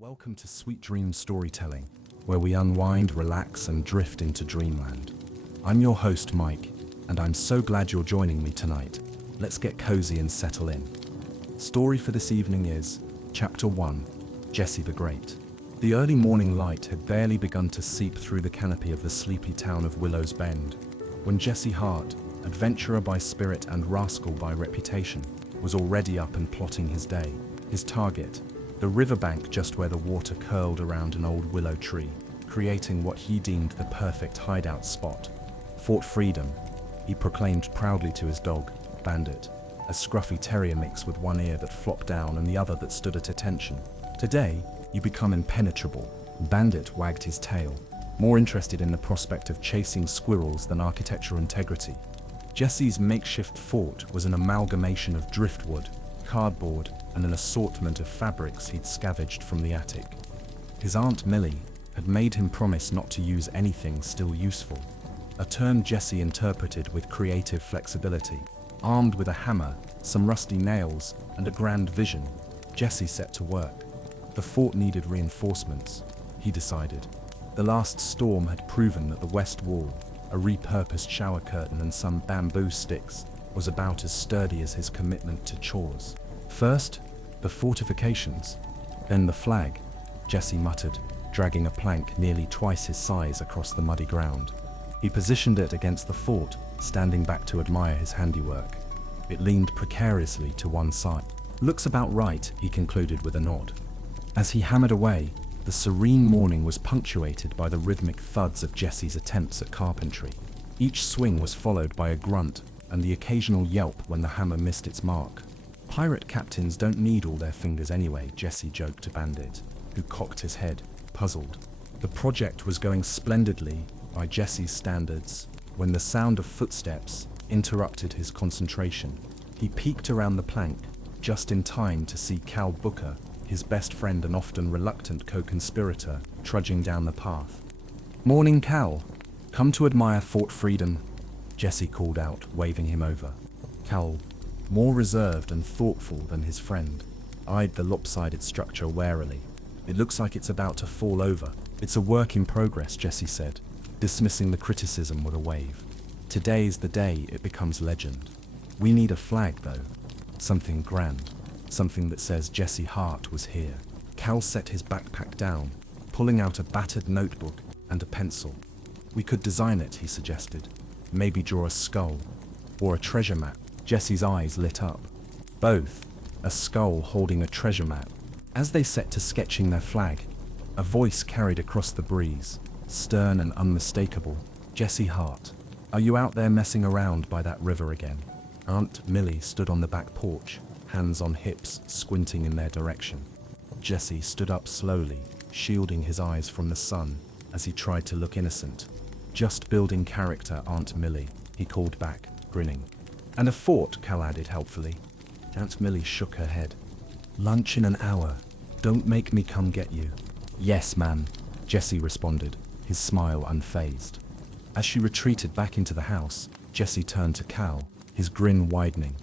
Welcome to Sweet Dream Storytelling, where we unwind, relax, and drift into dreamland. I'm your host, Mike, and I'm so glad you're joining me tonight. Let's get cozy and settle in. Story for this evening is Chapter 1, Jesse the Great. The early morning light had barely begun to seep through the canopy of the sleepy town of Willow's Bend, when Jesse Hart, adventurer by spirit and rascal by reputation, was already up and plotting his day. His target, the riverbank just where the water curled around an old willow tree, creating what he deemed the perfect hideout spot. Fort Freedom, he proclaimed proudly to his dog, Bandit, a scruffy terrier mix with one ear that flopped down and the other that stood at attention. Today, you become impenetrable. Bandit wagged his tail, more interested in the prospect of chasing squirrels than architectural integrity. Jesse's makeshift fort was an amalgamation of driftwood, cardboard, and an assortment of fabrics he'd scavenged from the attic. His Aunt Millie had made him promise not to use anything still useful, a term Jesse interpreted with creative flexibility. Armed with a hammer, some rusty nails, and a grand vision, Jesse set to work. The fort needed reinforcements, he decided. The last storm had proven that the west wall, a repurposed shower curtain and some bamboo sticks, was about as sturdy as his commitment to chores. First, the fortifications, then the flag, Jesse muttered, dragging a plank nearly twice his size across the muddy ground. He positioned it against the fort, standing back to admire his handiwork. It leaned precariously to one side. "Looks about right," he concluded with a nod. As he hammered away, the serene morning was punctuated by the rhythmic thuds of Jesse's attempts at carpentry. Each swing was followed by a grunt and the occasional yelp when the hammer missed its mark. "Pirate captains don't need all their fingers anyway," Jesse joked to Bandit, who cocked his head, puzzled. The project was going splendidly by Jesse's standards when the sound of footsteps interrupted his concentration. He peeked around the plank, just in time to see Cal Booker, his best friend and often reluctant co-conspirator, trudging down the path. "Morning, Cal. Come to admire Fort Freedom," Jesse called out, waving him over. Cal, more reserved and thoughtful than his friend, eyed the lopsided structure warily. "It looks like it's about to fall over." "It's a work in progress," Jesse said, dismissing the criticism with a wave. "Today's the day it becomes legend. We need a flag, though. Something grand. Something that says Jesse Hart was here." Cal set his backpack down, pulling out a battered notebook and a pencil. "We could design it," he suggested. "Maybe draw a skull, or a treasure map." Jesse's eyes lit up. Both, a skull holding a treasure map. As they set to sketching their flag, a voice carried across the breeze, stern and unmistakable. "Jesse Hart, are you out there messing around by that river again?" Aunt Millie stood on the back porch, hands on hips, squinting in their direction. Jesse stood up slowly, shielding his eyes from the sun as he tried to look innocent. "Just building character, Aunt Millie," he called back, grinning. "And a fort," Cal added helpfully. Aunt Millie shook her head. "Lunch in an hour. Don't make me come get you." "Yes, ma'am," Jesse responded, his smile unfazed. As she retreated back into the house, Jesse turned to Cal, his grin widening.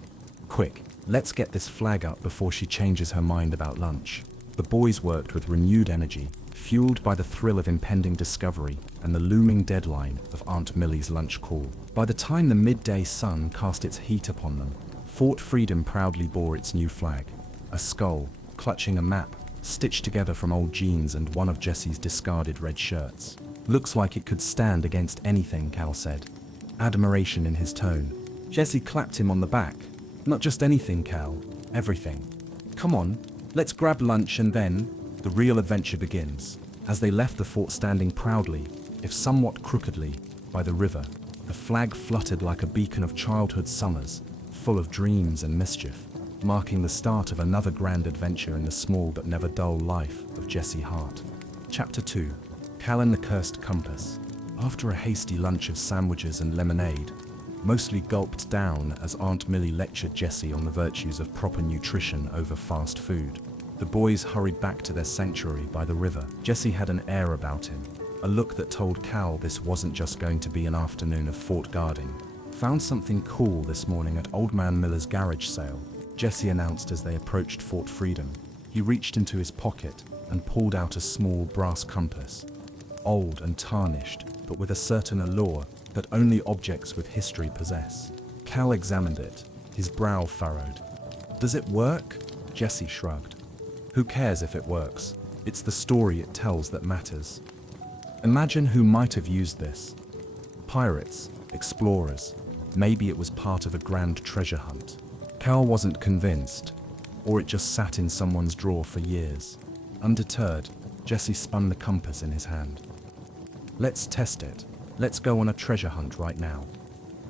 "Quick, let's get this flag up before she changes her mind about lunch." The boys worked with renewed energy, fueled by the thrill of impending discovery and the looming deadline of Aunt Millie's lunch call. By the time the midday sun cast its heat upon them, Fort Freedom proudly bore its new flag, a skull, clutching a map, stitched together from old jeans and one of Jesse's discarded red shirts. "Looks like it could stand against anything," Cal said, admiration in his tone. Jesse clapped him on the back. "Not just anything, Cal, everything. Come on, let's grab lunch and then the real adventure begins." As they left the fort standing proudly, if somewhat crookedly, by the river, the flag fluttered like a beacon of childhood summers, full of dreams and mischief, marking the start of another grand adventure in the small but never dull life of Jesse Hart. Chapter 2, Cal and the Cursed Compass. After a hasty lunch of sandwiches and lemonade, mostly gulped down as Aunt Millie lectured Jesse on the virtues of proper nutrition over fast food, the boys hurried back to their sanctuary by the river. Jesse had an air about him, a look that told Cal this wasn't just going to be an afternoon of fort guarding. "Found something cool this morning at Old Man Miller's garage sale," Jesse announced as they approached Fort Freedom. He reached into his pocket, and pulled out a small brass compass. Old and tarnished, but with a certain allure that only objects with history possess. Cal examined it, his brow furrowed. "Does it work?" Jesse shrugged. "Who cares if it works? It's the story it tells that matters." Imagine who might have used this. Pirates, explorers, maybe it was part of a grand treasure hunt. Cal wasn't convinced, or it just sat in someone's drawer for years. Undeterred, Jesse spun the compass in his hand. "Let's test it. Let's go on a treasure hunt right now.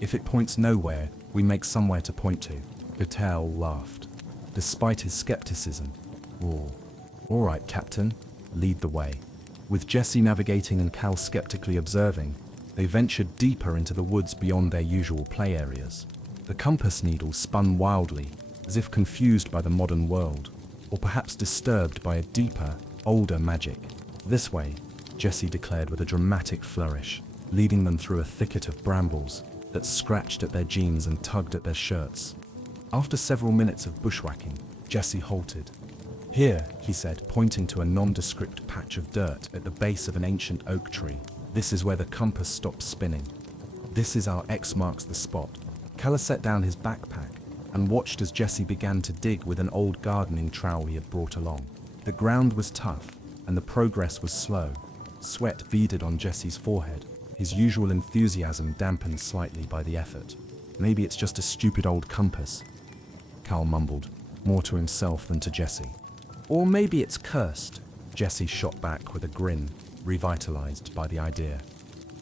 If it points nowhere, we make somewhere to point to." Patel laughed, despite his skepticism. "Oh, all right, Captain, lead the way." With Jesse navigating and Cal skeptically observing, they ventured deeper into the woods beyond their usual play areas. The compass needle spun wildly, as if confused by the modern world, or perhaps disturbed by a deeper, older magic. "This way," Jesse declared with a dramatic flourish, leading them through a thicket of brambles that scratched at their jeans and tugged at their shirts. After several minutes of bushwhacking, Jesse halted. "Here," he said, pointing to a nondescript patch of dirt at the base of an ancient oak tree. "This is where the compass stops spinning. This is our X marks the spot." Keller set down his backpack and watched as Jesse began to dig with an old gardening trowel he had brought along. The ground was tough, and the progress was slow. Sweat beaded on Jesse's forehead, his usual enthusiasm dampened slightly by the effort. "Maybe it's just a stupid old compass," Cal mumbled, more to himself than to Jesse. "Or maybe it's cursed," Jesse shot back with a grin, revitalized by the idea.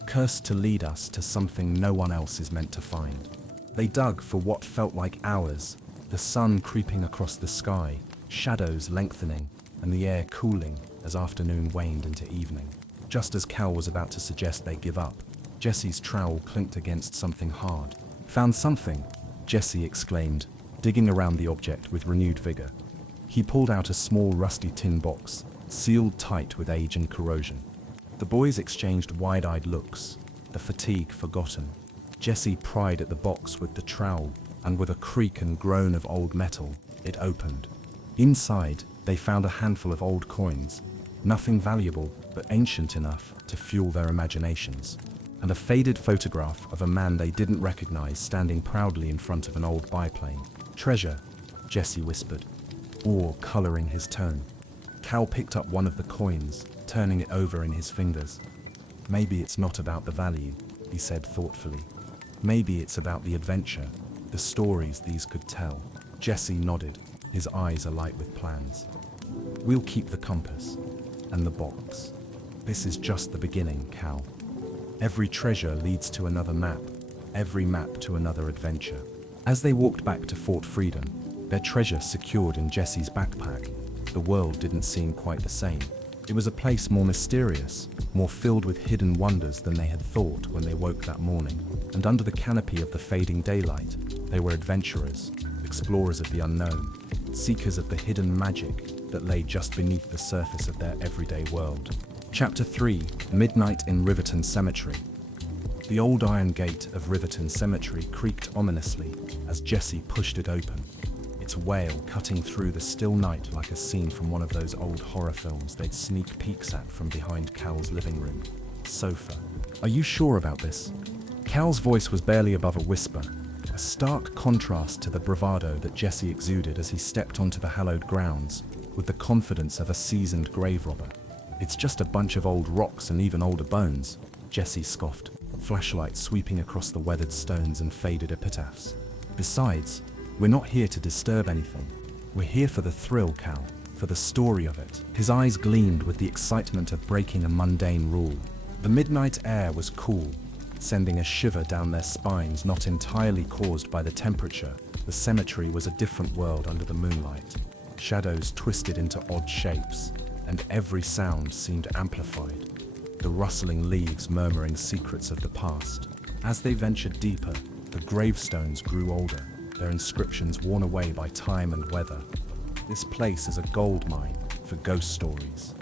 "Cursed to lead us to something no one else is meant to find." They dug for what felt like hours, the sun creeping across the sky, shadows lengthening, and the air cooling as afternoon waned into evening. Just as Cal was about to suggest they give up, Jesse's trowel clinked against something hard. "Found something," Jesse exclaimed, digging around the object with renewed vigor. He pulled out a small rusty tin box, sealed tight with age and corrosion. The boys exchanged wide-eyed looks, the fatigue forgotten. Jesse pried at the box with the trowel, and with a creak and groan of old metal, it opened. Inside, they found a handful of old coins, nothing valuable, but ancient enough to fuel their imaginations, and a faded photograph of a man they didn't recognize standing proudly in front of an old biplane. "Treasure," Jesse whispered, awe coloring his tone. Cal picked up one of the coins, turning it over in his fingers. "Maybe it's not about the value," he said thoughtfully. "Maybe it's about the adventure, the stories these could tell." Jesse nodded, his eyes alight with plans. "We'll keep the compass and the box. This is just the beginning, Cal. Every treasure leads to another map, every map to another adventure." As they walked back to Fort Freedom, their treasure secured in Jesse's backpack, the world didn't seem quite the same. It was a place more mysterious, more filled with hidden wonders than they had thought when they woke that morning. And under the canopy of the fading daylight, they were adventurers, explorers of the unknown, seekers of the hidden magic that lay just beneath the surface of their everyday world. Chapter 3: Midnight in Riverton Cemetery. The old iron gate of Riverton Cemetery creaked ominously as Jesse pushed it open, its wail cutting through the still night like a scene from one of those old horror films they'd sneak peeks at from behind Cal's living room sofa. "Are you sure about this?" Cal's voice was barely above a whisper, a stark contrast to the bravado that Jesse exuded as he stepped onto the hallowed grounds with the confidence of a seasoned grave robber. "It's just a bunch of old rocks and even older bones," Jesse scoffed, flashlight sweeping across the weathered stones and faded epitaphs. "Besides, we're not here to disturb anything. We're here for the thrill, Cal, for the story of it." His eyes gleamed with the excitement of breaking a mundane rule. The midnight air was cool, sending a shiver down their spines not entirely caused by the temperature. The cemetery was a different world under the moonlight. Shadows twisted into odd shapes, and every sound seemed amplified, the rustling leaves murmuring secrets of the past. As they ventured deeper, the gravestones grew older, their inscriptions worn away by time and weather. "This place is a gold mine for ghost stories,"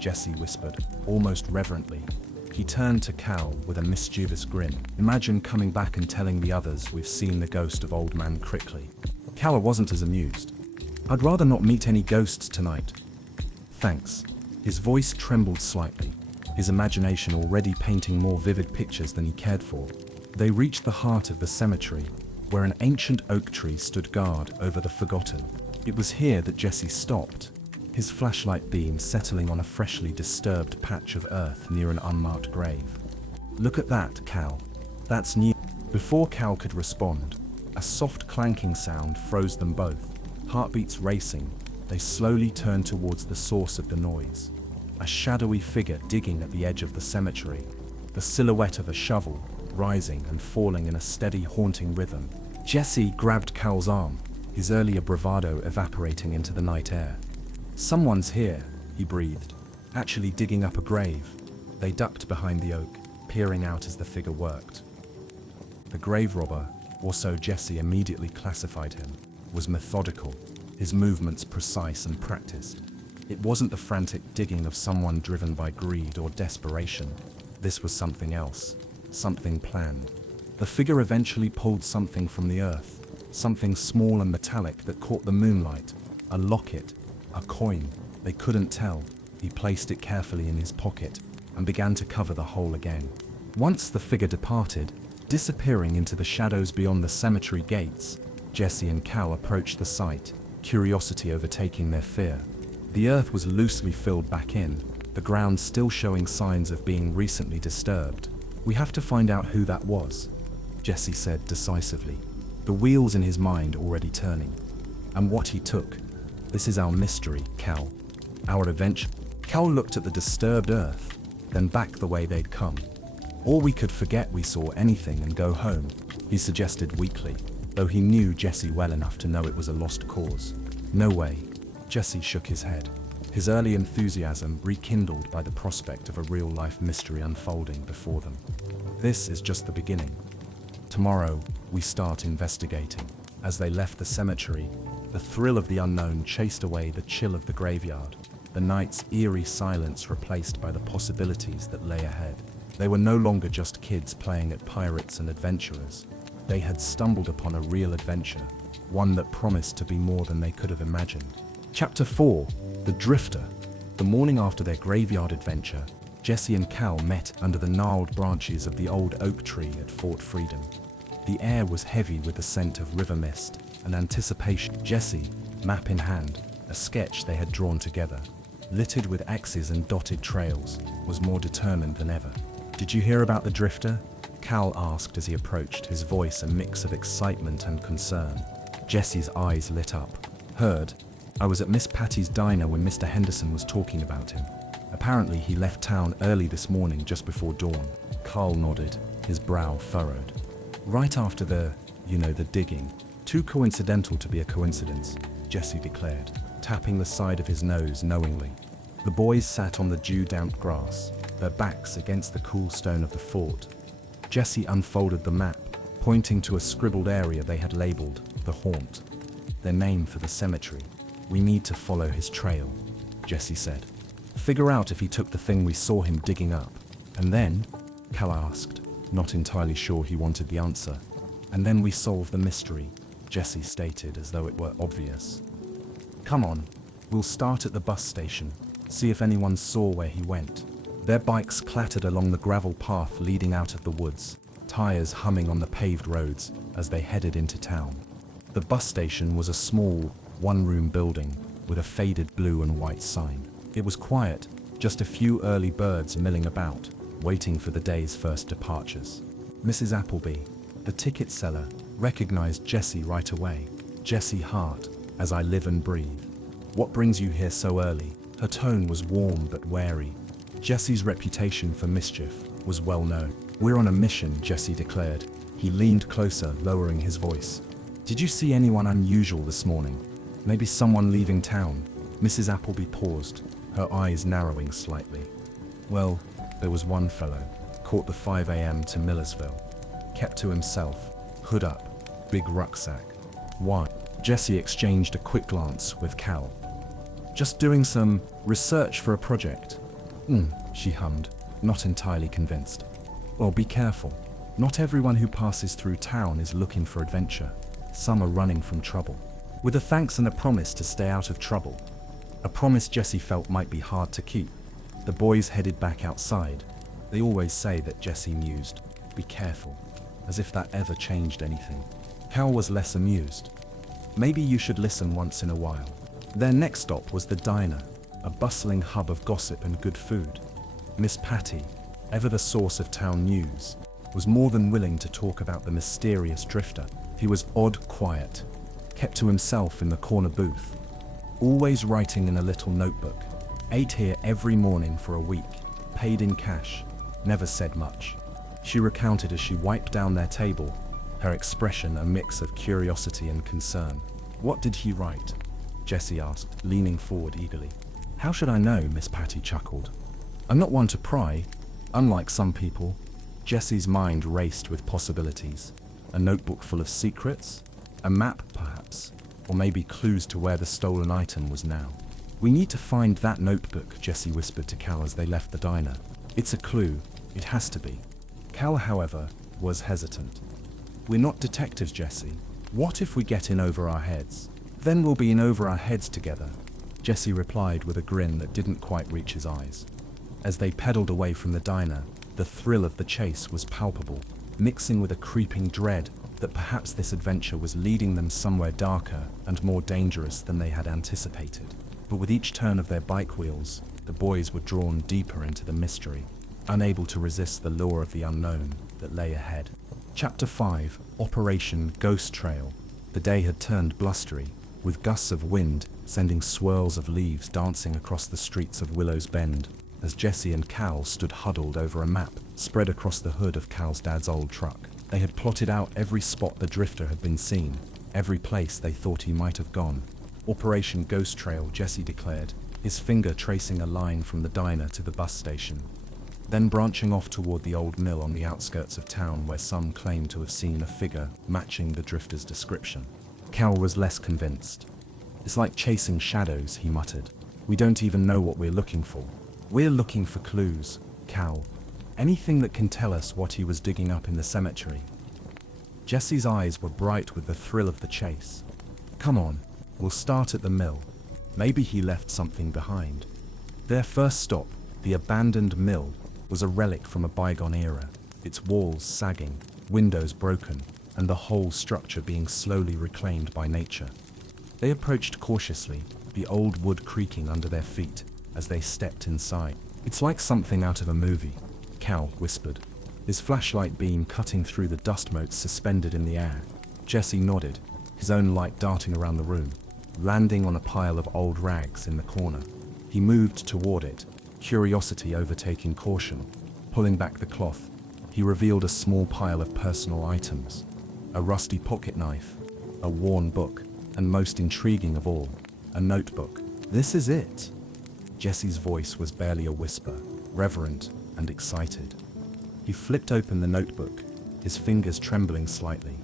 Jesse whispered, almost reverently. He turned to Cal with a mischievous grin. "Imagine coming back and telling the others we've seen the ghost of Old Man Crickley." Cal wasn't as amused. "I'd rather not meet any ghosts tonight." "Thanks." His voice trembled slightly, his imagination already painting more vivid pictures than he cared for. They reached the heart of the cemetery, where an ancient oak tree stood guard over the forgotten. It was here that Jesse stopped, his flashlight beam settling on a freshly disturbed patch of earth near an unmarked grave. "Look at that, Cal. That's new." Before Cal could respond, a soft clanking sound froze them both. Heartbeats racing, they slowly turned towards the source of the noise. A shadowy figure digging at the edge of the cemetery, the silhouette of a shovel, rising and falling in a steady, haunting rhythm. Jesse grabbed Cal's arm, his earlier bravado evaporating into the night air. "Someone's here," he breathed, "actually digging up a grave." They ducked behind the oak, peering out as the figure worked. The grave robber, or so Jesse immediately classified him, was methodical, his movements precise and practiced. It wasn't the frantic digging of someone driven by greed or desperation. This was something else, something planned. The figure eventually pulled something from the earth, something small and metallic that caught the moonlight. A locket, a coin, they couldn't tell. He placed it carefully in his pocket and began to cover the hole again. Once the figure departed, disappearing into the shadows beyond the cemetery gates, Jesse and Cal approached the site, curiosity overtaking their fear. The earth was loosely filled back in, the ground still showing signs of being recently disturbed. "We have to find out who that was," Jesse said decisively, the wheels in his mind already turning. "And what he took. This is our mystery, Cal. Our adventure." Cal looked at the disturbed earth, then back the way they'd come. "Or we could forget we saw anything and go home," he suggested weakly, though he knew Jesse well enough to know it was a lost cause. "No way." Jesse shook his head, his early enthusiasm rekindled by the prospect of a real-life mystery unfolding before them. "This is just the beginning. Tomorrow, we start investigating." As they left the cemetery, the thrill of the unknown chased away the chill of the graveyard, the night's eerie silence replaced by the possibilities that lay ahead. They were no longer just kids playing at pirates and adventurers. They had stumbled upon a real adventure, one that promised to be more than they could have imagined. Chapter 4: The Drifter. The morning after their graveyard adventure, Jesse and Cal met under the gnarled branches of the old oak tree at Fort Freedom. The air was heavy with the scent of river mist and anticipation. Jesse, map in hand, a sketch they had drawn together, littered with X's and dotted trails, was more determined than ever. "Did you hear about the drifter?" Cal asked as he approached, his voice a mix of excitement and concern. Jesse's eyes lit up. "Heard. I was at Miss Patty's diner when Mr. Henderson was talking about him. Apparently he left town early this morning just before dawn." Carl nodded, his brow furrowed. "Right after the digging. Too coincidental to be a coincidence," Jesse declared, tapping the side of his nose knowingly. The boys sat on the dew-damp grass, their backs against the cool stone of the fort. Jesse unfolded the map, pointing to a scribbled area they had labeled the Haunt, their name for the cemetery. "We need to follow his trail," Jesse said. "Figure out if he took the thing we saw him digging up. And then?" Cal asked, not entirely sure he wanted the answer. "And then we solve the mystery," Jesse stated as though it were obvious. "Come on, we'll start at the bus station, see if anyone saw where he went." Their bikes clattered along the gravel path leading out of the woods, tires humming on the paved roads as they headed into town. The bus station was a small, one-room building with a faded blue and white sign. It was quiet, just a few early birds milling about, waiting for the day's first departures. Mrs. Appleby, the ticket seller, recognized Jesse right away. "Jesse Hart, as I live and breathe. What brings you here so early?" Her tone was warm but wary. Jesse's reputation for mischief was well known. "We're on a mission," Jesse declared. He leaned closer, lowering his voice. "Did you see anyone unusual this morning? Maybe someone leaving town?" Mrs. Appleby paused, her eyes narrowing slightly. "Well, there was one fellow, caught the 5 a.m. to Millersville. Kept to himself, hood up, big rucksack." "Why?" Jesse exchanged a quick glance with Cal. "Just doing some research for a project." She hummed, not entirely convinced. "Well, be careful. Not everyone who passes through town is looking for adventure. Some are running from trouble." With a thanks and a promise to stay out of trouble, A promise Jesse felt might be hard to keep. The boys headed back outside. They always say that, Jesse mused. Be careful. As if that ever changed anything. Cal was less amused. Maybe you should listen once in a while. Their next stop was the diner, a bustling hub of gossip and good food. Miss Patty, ever the source of town news, was more than willing to talk about the mysterious drifter. He was odd, quiet, kept to himself in the corner booth, always writing in a little notebook. Ate here every morning for a week, paid in cash, never said much. She recounted as she wiped down their table, her expression a mix of curiosity and concern. What did he write? Jesse asked, leaning forward eagerly. How should I know? Miss Patty chuckled. I'm not one to pry, unlike some people. Jesse's mind raced with possibilities. A notebook full of secrets? A map, perhaps? Or maybe clues to where the stolen item was now. We need to find that notebook, Jesse whispered to Cal as they left the diner. It's a clue. It has to be. Cal, however, was hesitant. We're not detectives, Jesse. What if we get in over our heads? Then we'll be in over our heads together, Jesse replied with a grin that didn't quite reach his eyes. As they pedaled away from the diner, the thrill of the chase was palpable, mixing with a creeping dread that perhaps this adventure was leading them somewhere darker and more dangerous than they had anticipated. But with each turn of their bike wheels, the boys were drawn deeper into the mystery, unable to resist the lure of the unknown that lay ahead. Chapter 5, Operation Ghost Trail. The day had turned blustery, with gusts of wind sending swirls of leaves dancing across the streets of Willow's Bend, as Jesse and Cal stood huddled over a map spread across the hood of Cal's dad's old truck. They had plotted out every spot the drifter had been seen, every place they thought he might have gone. Operation Ghost Trail, Jesse declared, his finger tracing a line from the diner to the bus station, then branching off toward the old mill on the outskirts of town where some claimed to have seen a figure matching the drifter's description. Cal was less convinced. It's like chasing shadows, he muttered. We don't even know what we're looking for. We're looking for clues, Cal. Anything that can tell us what he was digging up in the cemetery. Jesse's eyes were bright with the thrill of the chase. Come on, we'll start at the mill. Maybe he left something behind. Their first stop, the abandoned mill, was a relic from a bygone era, its walls sagging, windows broken, and the whole structure being slowly reclaimed by nature. They approached cautiously, the old wood creaking under their feet as they stepped inside. It's like something out of a movie, Cal whispered, his flashlight beam cutting through the dust motes suspended in the air. Jesse nodded, his own light darting around the room, landing on a pile of old rags in the corner. He moved toward it, curiosity overtaking caution. Pulling back the cloth, he revealed a small pile of personal items, a rusty pocket knife, a worn book, and most intriguing of all, a notebook. This is it. Jesse's voice was barely a whisper, reverent and excited. He flipped open the notebook, his fingers trembling slightly.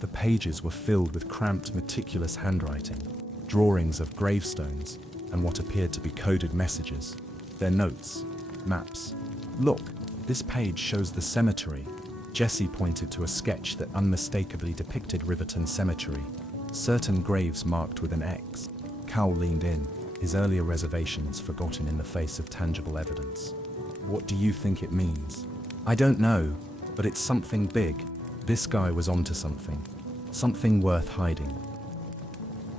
The pages were filled with cramped, meticulous handwriting, drawings of gravestones, and what appeared to be coded messages. Their notes, maps. Look, this page shows the cemetery. Jesse pointed to a sketch that unmistakably depicted Riverton Cemetery, certain graves marked with an X. Cal leaned in, his earlier reservations forgotten in the face of tangible evidence. What do you think it means? I don't know, but it's something big. This guy was onto something. Something worth hiding.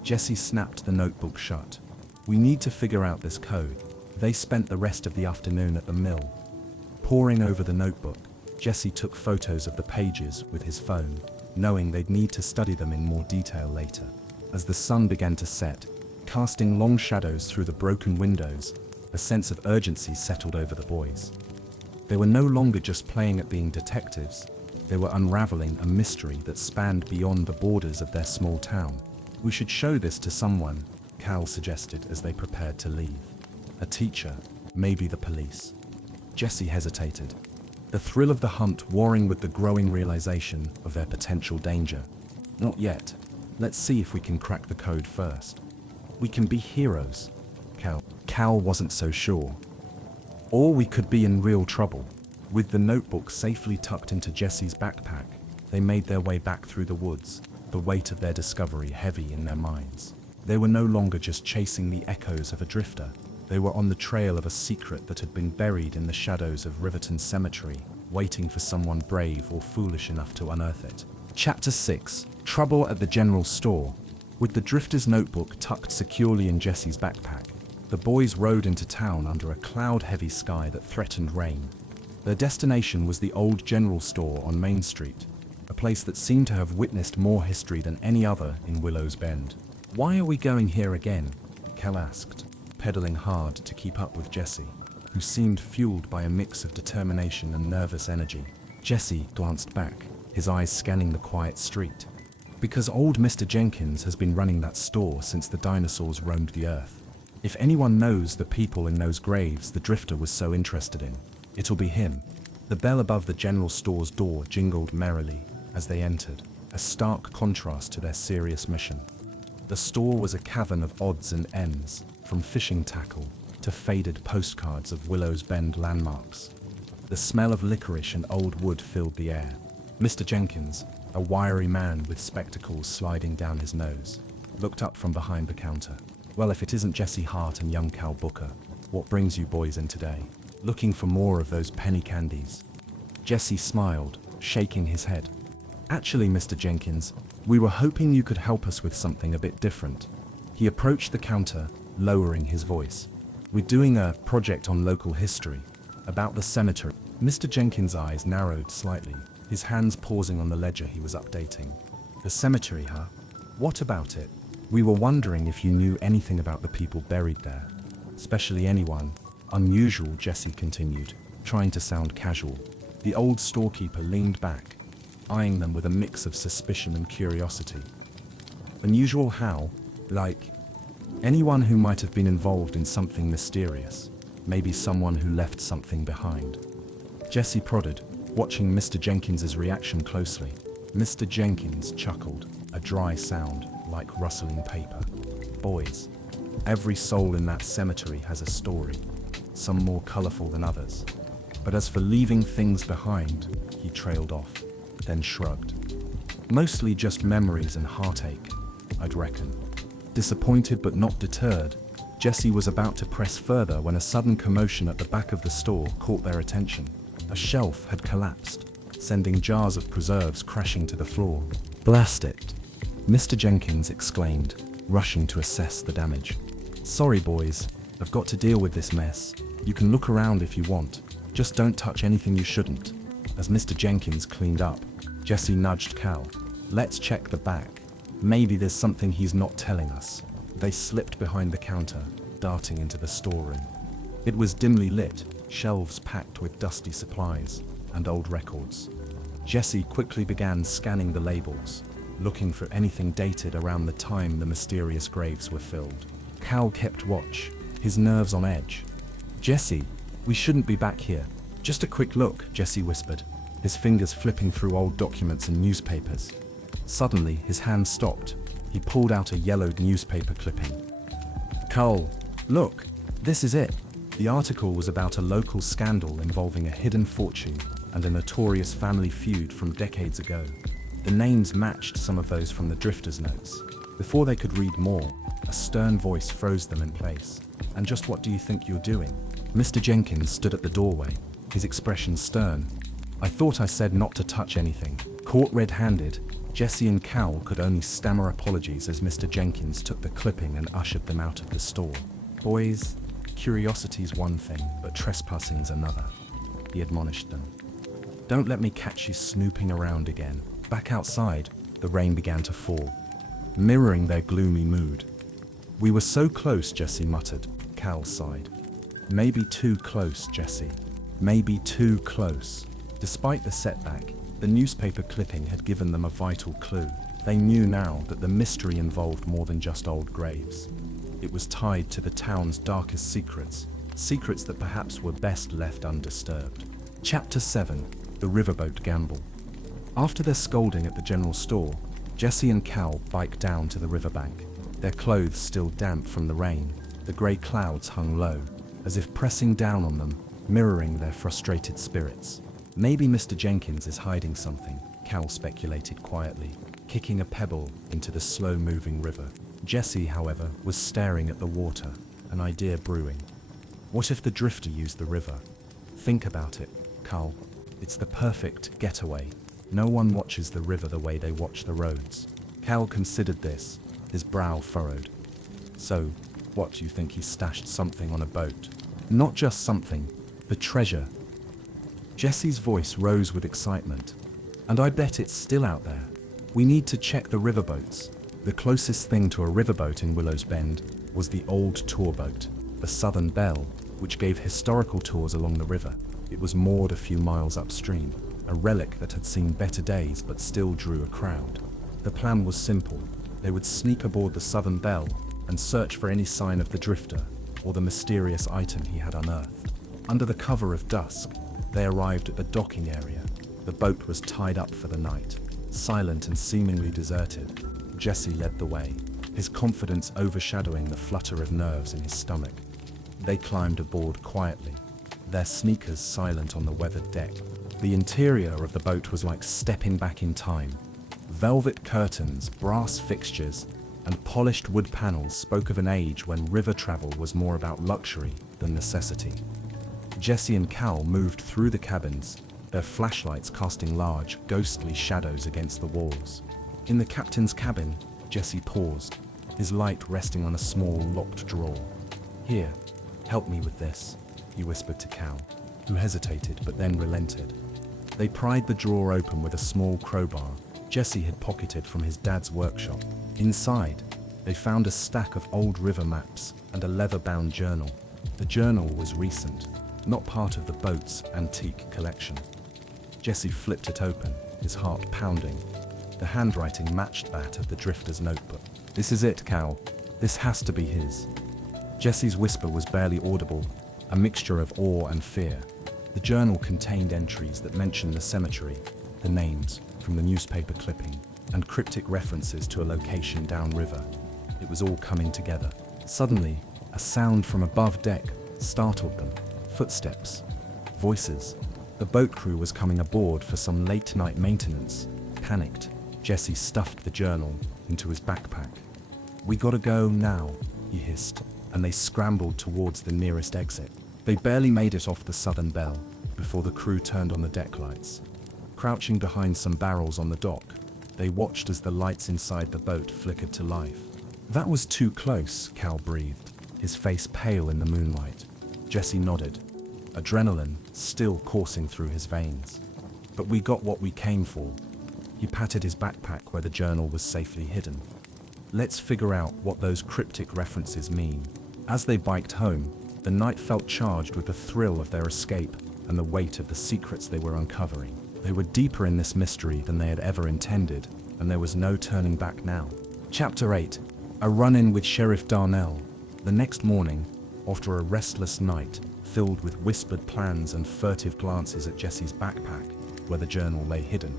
Jesse snapped the notebook shut. We need to figure out this code. They spent the rest of the afternoon at the mill. Poring over the notebook, Jesse took photos of the pages with his phone, knowing they'd need to study them in more detail later. As the sun began to set, casting long shadows through the broken windows, a sense of urgency settled over the boys. They were no longer just playing at being detectives, they were unraveling a mystery that spanned beyond the borders of their small town. We should show this to someone, Cal suggested as they prepared to leave. A teacher, maybe the police. Jesse hesitated, the thrill of the hunt warring with the growing realization of their potential danger. Not yet. Let's see if we can crack the code first. We can be heroes. Cal wasn't so sure. Or we could be in real trouble. With the notebook safely tucked into Jesse's backpack, they made their way back through the woods, the weight of their discovery heavy in their minds. They were no longer just chasing the echoes of a drifter. They were on the trail of a secret that had been buried in the shadows of Riverton Cemetery, waiting for someone brave or foolish enough to unearth it. Chapter 6. Trouble at the General Store. With the drifter's notebook tucked securely in Jesse's backpack, the boys rode into town under a cloud-heavy sky that threatened rain. Their destination was the old General Store on Main Street, a place that seemed to have witnessed more history than any other in Willow's Bend. "Why are we going here again?" Cal asked, pedaling hard to keep up with Jesse, who seemed fueled by a mix of determination and nervous energy. Jesse glanced back, his eyes scanning the quiet street. "Because old Mr. Jenkins has been running that store since the dinosaurs roamed the earth. If anyone knows the people in those graves the drifter was so interested in, it'll be him." The bell above the general store's door jingled merrily as they entered, a stark contrast to their serious mission. The store was a cavern of odds and ends, from fishing tackle to faded postcards of Willow's Bend landmarks. The smell of licorice and old wood filled the air. Mr. Jenkins, a wiry man with spectacles sliding down his nose, looked up from behind the counter. "Well, if it isn't Jesse Hart and young Cal Booker, what brings you boys in today? Looking for more of those penny candies?" Jesse smiled, shaking his head. "Actually, Mr. Jenkins, we were hoping you could help us with something a bit different." He approached the counter, lowering his voice. "We're doing a project on local history, about the cemetery." Mr. Jenkins' eyes narrowed slightly, his hands pausing on the ledger he was updating. "The cemetery, huh? What about it? We were wondering if you knew anything about the people buried there. Especially anyone unusual," Jesse continued, trying to sound casual. The old storekeeper leaned back, eyeing them with a mix of suspicion and curiosity. "Unusual how? Like, anyone who might have been involved in something mysterious. Maybe someone who left something behind." Jesse prodded, watching Mr. Jenkins's reaction closely. Mr. Jenkins chuckled, a dry sound like rustling paper. "Boys, every soul in that cemetery has a story, some more colorful than others. But as for leaving things behind," he trailed off, then shrugged. "Mostly just memories and heartache, I'd reckon." Disappointed but not deterred, Jesse was about to press further when a sudden commotion at the back of the store caught their attention. A shelf had collapsed, sending jars of preserves crashing to the floor. "Blast it!" Mr. Jenkins exclaimed, rushing to assess the damage. "Sorry boys, I've got to deal with this mess. You can look around if you want, just don't touch anything you shouldn't." As Mr. Jenkins cleaned up, Jesse nudged Cal. "Let's check the back. Maybe there's something he's not telling us." They slipped behind the counter, darting into the storeroom. It was dimly lit, shelves packed with dusty supplies and old records. Jesse quickly began scanning the labels, looking for anything dated around the time the mysterious graves were filled. Cal kept watch, his nerves on edge. "Jesse, we shouldn't be back here. Just a quick look," Jesse whispered, his fingers flipping through old documents and newspapers. Suddenly, his hand stopped. He pulled out a yellowed newspaper clipping. "Cal, look, this is it." The article was about a local scandal involving a hidden fortune and a notorious family feud from decades ago. The names matched some of those from the drifter's notes. Before they could read more, a stern voice froze them in place. "And just what do you think you're doing?" Mr. Jenkins stood at the doorway, his expression stern. "I thought I said not to touch anything." Caught red-handed, Jesse and Cal could only stammer apologies as Mr. Jenkins took the clipping and ushered them out of the store. "Boys, curiosity's one thing, but trespassing's another," he admonished them. "Don't let me catch you snooping around again." Back outside, the rain began to fall, mirroring their gloomy mood. "We were so close," Jesse muttered. Cal sighed. "Maybe too close, Jesse. Maybe too close." Despite the setback, the newspaper clipping had given them a vital clue. They knew now that the mystery involved more than just old graves. It was tied to the town's darkest secrets, secrets that perhaps were best left undisturbed. Chapter 7. The Riverboat Gamble. After their scolding at the general store, Jesse and Cal biked down to the riverbank, their clothes still damp from the rain. The grey clouds hung low, as if pressing down on them, mirroring their frustrated spirits. "Maybe Mr. Jenkins is hiding something," Cal speculated quietly, kicking a pebble into the slow-moving river. Jesse, however, was staring at the water, an idea brewing. What if the drifter used the river? Think about it, Carl. It's the perfect getaway. No one watches the river the way they watch the roads. Cal considered this, his brow furrowed. So, what do you think? He stashed something on a boat? Not just something, the treasure. Jesse's voice rose with excitement. And I bet it's still out there. We need to check the riverboats. The closest thing to a riverboat in Willow's Bend was the old tour boat, the Southern Belle, which gave historical tours along the river. It was moored a few miles upstream, a relic that had seen better days but still drew a crowd. The plan was simple. They would sneak aboard the Southern Belle and search for any sign of the drifter or the mysterious item he had unearthed. Under the cover of dusk, they arrived at the docking area. The boat was tied up for the night, silent and seemingly deserted. Jesse led the way, his confidence overshadowing the flutter of nerves in his stomach. They climbed aboard quietly, their sneakers silent on the weathered deck. The interior of the boat was like stepping back in time. Velvet curtains, brass fixtures, and polished wood panels spoke of an age when river travel was more about luxury than necessity. Jesse and Cal moved through the cabins, their flashlights casting large, ghostly shadows against the walls. In the captain's cabin, Jesse paused, his light resting on a small, locked drawer. "Here, help me with this," he whispered to Cal, who hesitated but then relented. They pried the drawer open with a small crowbar Jesse had pocketed from his dad's workshop. Inside, they found a stack of old river maps and a leather-bound journal. The journal was recent, not part of the boat's antique collection. Jesse flipped it open, his heart pounding. The handwriting matched that of the drifter's notebook. "This is it, Cal. This has to be his." Jesse's whisper was barely audible, a mixture of awe and fear. The journal contained entries that mentioned the cemetery, the names from the newspaper clipping, and cryptic references to a location downriver. It was all coming together. Suddenly, a sound from above deck startled them. Footsteps. Voices. The boat crew was coming aboard for some late-night maintenance. Panicked, Jesse stuffed the journal into his backpack. "We gotta go now," he hissed, and they scrambled towards the nearest exit. They barely made it off the Southern Belle before the crew turned on the deck lights. Crouching behind some barrels on the dock, they watched as the lights inside the boat flickered to life. "That was too close," Cal breathed, his face pale in the moonlight. Jesse nodded, adrenaline still coursing through his veins. "But we got what we came for." He patted his backpack where the journal was safely hidden. "Let's figure out what those cryptic references mean." As they biked home, the night felt charged with the thrill of their escape and the weight of the secrets they were uncovering. They were deeper in this mystery than they had ever intended, and there was no turning back now. Chapter 8. A run-in with Sheriff Darnell. The next morning, after a restless night filled with whispered plans and furtive glances at Jesse's backpack, where the journal lay hidden,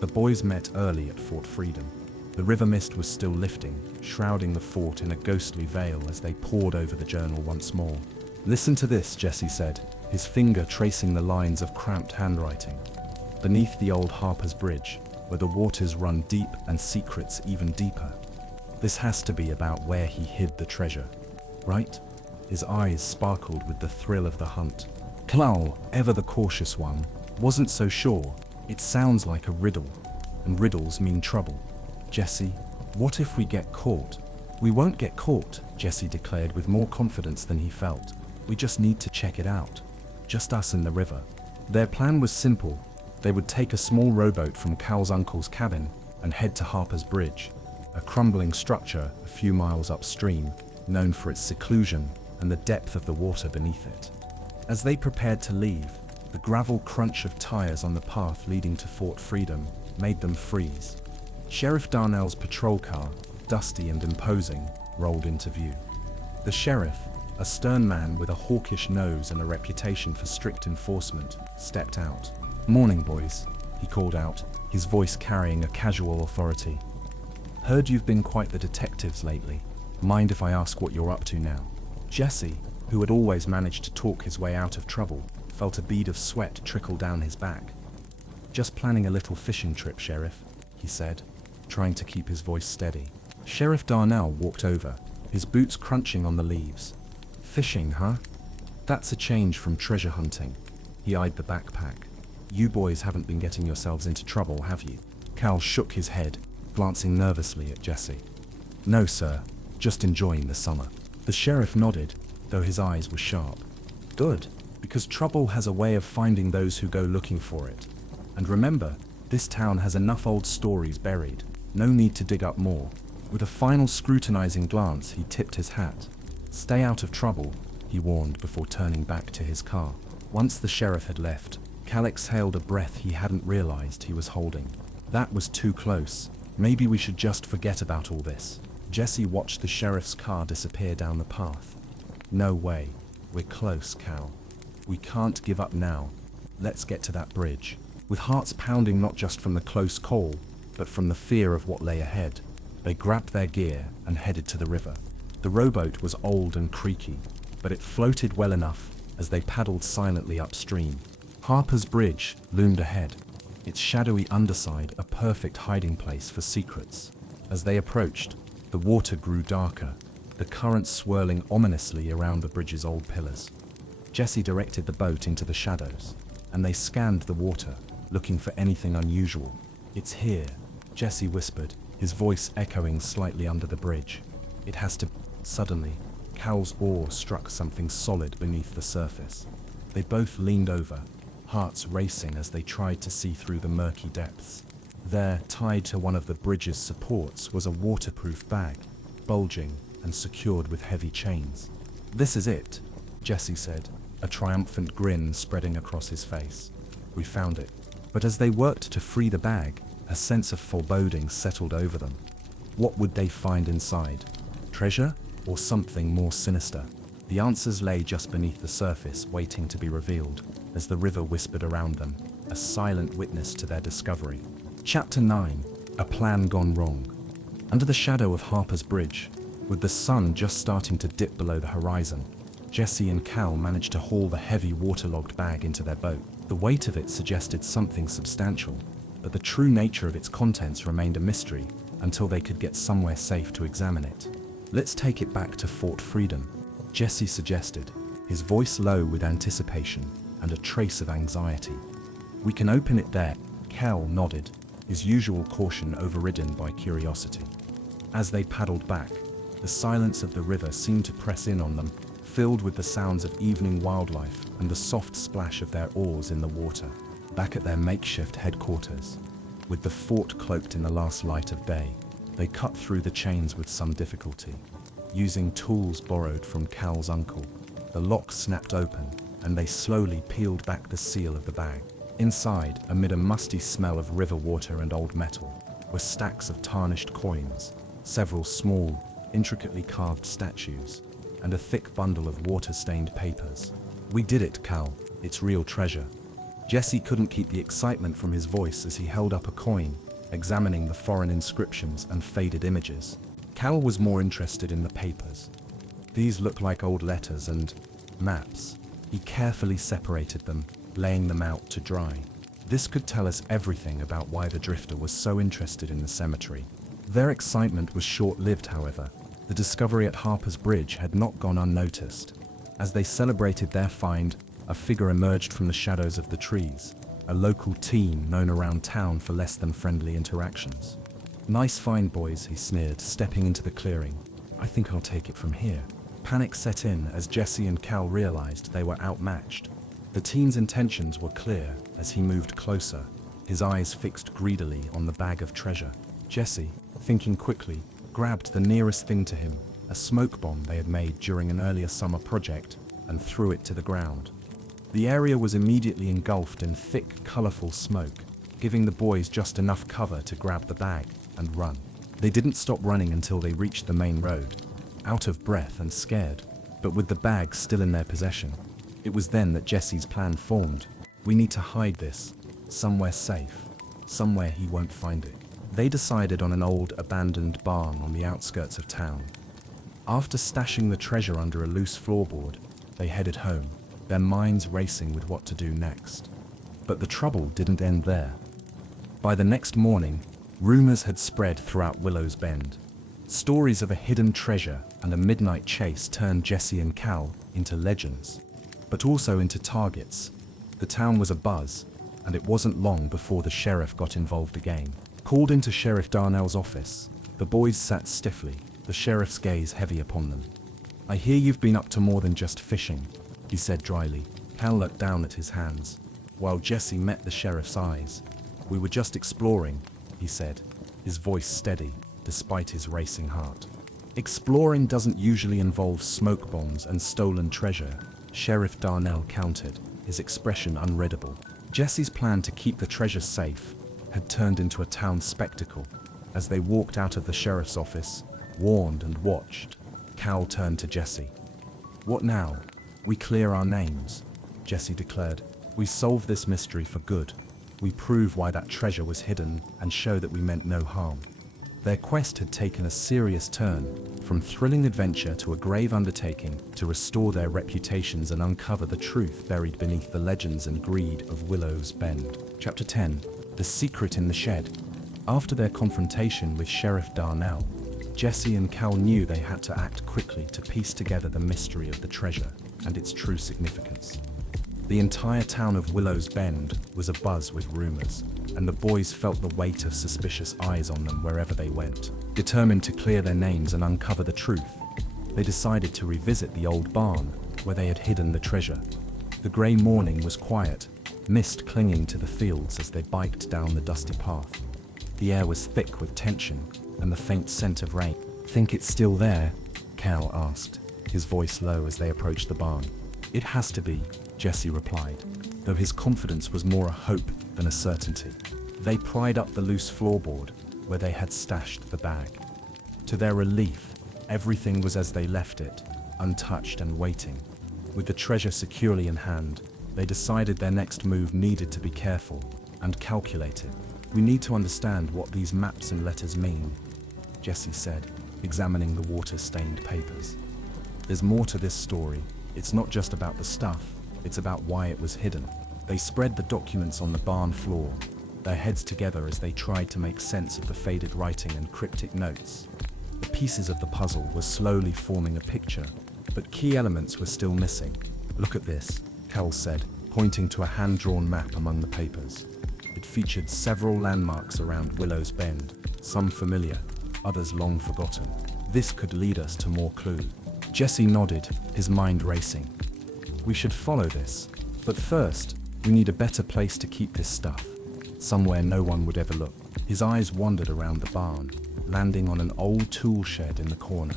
the boys met early at Fort Freedom. The river mist was still lifting, shrouding the fort in a ghostly veil as they pored over the journal once more. "Listen to this," Jesse said, his finger tracing the lines of cramped handwriting. "Beneath the old Harper's Bridge, where the waters run deep and secrets even deeper. This has to be about where he hid the treasure, right?" His eyes sparkled with the thrill of the hunt. Cal, ever the cautious one, wasn't so sure. "It sounds like a riddle, and riddles mean trouble." "Jesse, what if we get caught?" "We won't get caught," Jesse declared with more confidence than he felt. "We just need to check it out. Just us and the river." Their plan was simple. They would take a small rowboat from Cal's uncle's cabin and head to Harper's Bridge, a crumbling structure a few miles upstream, known for its seclusion and the depth of the water beneath it. As they prepared to leave, the gravel crunch of tires on the path leading to Fort Freedom made them freeze. Sheriff Darnell's patrol car, dusty and imposing, rolled into view. The sheriff, a stern man with a hawkish nose and a reputation for strict enforcement, stepped out. "Morning, boys," he called out, his voice carrying a casual authority. "Heard you've been quite the detectives lately. Mind if I ask what you're up to now?" Jesse, who had always managed to talk his way out of trouble, felt a bead of sweat trickle down his back. "Just planning a little fishing trip, Sheriff," he said, trying to keep his voice steady. Sheriff Darnell walked over, his boots crunching on the leaves. Fishing, huh? That's a change from treasure hunting. He eyed the backpack. You boys haven't been getting yourselves into trouble, have you? Cal shook his head, glancing nervously at Jesse. No, sir. Just enjoying the summer. The sheriff nodded, though his eyes were sharp. Good, because trouble has a way of finding those who go looking for it. And remember, this town has enough old stories buried. No need to dig up more. With a final scrutinizing glance, he tipped his hat. Stay out of trouble, he warned before turning back to his car. Once the sheriff had left, Cal exhaled a breath he hadn't realized he was holding. That was too close. Maybe we should just forget about all this. Jesse watched the sheriff's car disappear down the path. No way. We're close, Cal. We can't give up now. Let's get to that bridge. With hearts pounding not just from the close call, but from the fear of what lay ahead, they grabbed their gear and headed to the river. The rowboat was old and creaky, but it floated well enough as they paddled silently upstream. Harper's Bridge loomed ahead, its shadowy underside a perfect hiding place for secrets. As they approached, the water grew darker, the current swirling ominously around the bridge's old pillars. Jesse directed the boat into the shadows, and they scanned the water, looking for anything unusual. It's here, Jesse whispered, his voice echoing slightly under the bridge. It has to... Suddenly, Cal's oar struck something solid beneath the surface. They both leaned over, hearts racing as they tried to see through the murky depths. There, tied to one of the bridge's supports, was a waterproof bag, bulging and secured with heavy chains. This is it, Jesse said, a triumphant grin spreading across his face. We found it. But as they worked to free the bag, a sense of foreboding settled over them. What would they find inside? Treasure or something more sinister? The answers lay just beneath the surface, waiting to be revealed, as the river whispered around them, a silent witness to their discovery. Chapter 9. A Plan Gone Wrong. Under the shadow of Harper's Bridge, with the sun just starting to dip below the horizon, Jesse and Cal managed to haul the heavy waterlogged bag into their boat. The weight of it suggested something substantial, but the true nature of its contents remained a mystery until they could get somewhere safe to examine it. Let's take it back to Fort Freedom, Jesse suggested, his voice low with anticipation and a trace of anxiety. We can open it there, Cal nodded, his usual caution overridden by curiosity. As they paddled back, the silence of the river seemed to press in on them, filled with the sounds of evening wildlife and the soft splash of their oars in the water. Back at their makeshift headquarters, with the fort cloaked in the last light of day, they cut through the chains with some difficulty. Using tools borrowed from Cal's uncle, the lock snapped open, and they slowly peeled back the seal of the bag. Inside, amid a musty smell of river water and old metal, were stacks of tarnished coins, several small, intricately carved statues, and a thick bundle of water-stained papers. We did it, Cal. It's real treasure. Jesse couldn't keep the excitement from his voice as he held up a coin, examining the foreign inscriptions and faded images. Cal was more interested in the papers. These looked like old letters and maps. He carefully separated them, laying them out to dry. This could tell us everything about why the drifter was so interested in the cemetery. Their excitement was short-lived, however. The discovery at Harper's Bridge had not gone unnoticed. As they celebrated their find, a figure emerged from the shadows of the trees, a local teen known around town for less than friendly interactions. Nice find, boys, he sneered, stepping into the clearing. I think I'll take it from here. Panic set in as Jesse and Cal realized they were outmatched. The teen's intentions were clear as he moved closer, his eyes fixed greedily on the bag of treasure. Jesse, thinking quickly, grabbed the nearest thing to him, a smoke bomb they had made during an earlier summer project, and threw it to the ground. The area was immediately engulfed in thick, colorful smoke, giving the boys just enough cover to grab the bag and run. They didn't stop running until they reached the main road, out of breath and scared, but with the bag still in their possession. It was then that Jesse's plan formed. We need to hide this, somewhere safe, somewhere he won't find it. They decided on an old, abandoned barn on the outskirts of town. After stashing the treasure under a loose floorboard, they headed home, their minds racing with what to do next. But the trouble didn't end there. By the next morning, rumors had spread throughout Willow's Bend. Stories of a hidden treasure and a midnight chase turned Jesse and Cal into legends, but also into targets. The town was abuzz, and it wasn't long before the sheriff got involved again. Called into Sheriff Darnell's office, the boys sat stiffly, the sheriff's gaze heavy upon them. "I hear you've been up to more than just fishing," he said dryly. Cal looked down at his hands, while Jesse met the sheriff's eyes. "We were just exploring," he said, his voice steady, despite his racing heart. "Exploring doesn't usually involve smoke bombs and stolen treasure," Sheriff Darnell countered, his expression unreadable. Jesse's plan to keep the treasure safe had turned into a town spectacle. As they walked out of the sheriff's office, warned and watched, Cal turned to Jesse. "What now? We clear our names," Jesse declared. "We solve this mystery for good. We prove why that treasure was hidden and show that we meant no harm." Their quest had taken a serious turn, from thrilling adventure to a grave undertaking to restore their reputations and uncover the truth buried beneath the legends and greed of Willow's Bend. Chapter 10. The Secret in the Shed. After their confrontation with Sheriff Darnell, Jesse and Cal knew they had to act quickly to piece together the mystery of the treasure and its true significance. The entire town of Willow's Bend was abuzz with rumors, and the boys felt the weight of suspicious eyes on them wherever they went. Determined to clear their names and uncover the truth, they decided to revisit the old barn where they had hidden the treasure. The grey morning was quiet, mist clinging to the fields as they biked down the dusty path. The air was thick with tension and the faint scent of rain. "Think it's still there?" Cal asked, his voice low as they approached the barn. "It has to be," Jesse replied, though his confidence was more a hope than a certainty. They pried up the loose floorboard where they had stashed the bag. To their relief, everything was as they left it, untouched and waiting. With the treasure securely in hand, they decided their next move needed to be careful and calculated. "We need to understand what these maps and letters mean," Jesse said, examining the water-stained papers. "There's more to this story. It's not just about the stuff, it's about why it was hidden." They spread the documents on the barn floor, their heads together as they tried to make sense of the faded writing and cryptic notes. The pieces of the puzzle were slowly forming a picture, but key elements were still missing. "Look at this," Cal said, pointing to a hand-drawn map among the papers. It featured several landmarks around Willow's Bend, some familiar, others long forgotten. "This could lead us to more clues." Jesse nodded, his mind racing. "We should follow this, but first, we need a better place to keep this stuff, somewhere no one would ever look." His eyes wandered around the barn, landing on an old tool shed in the corner.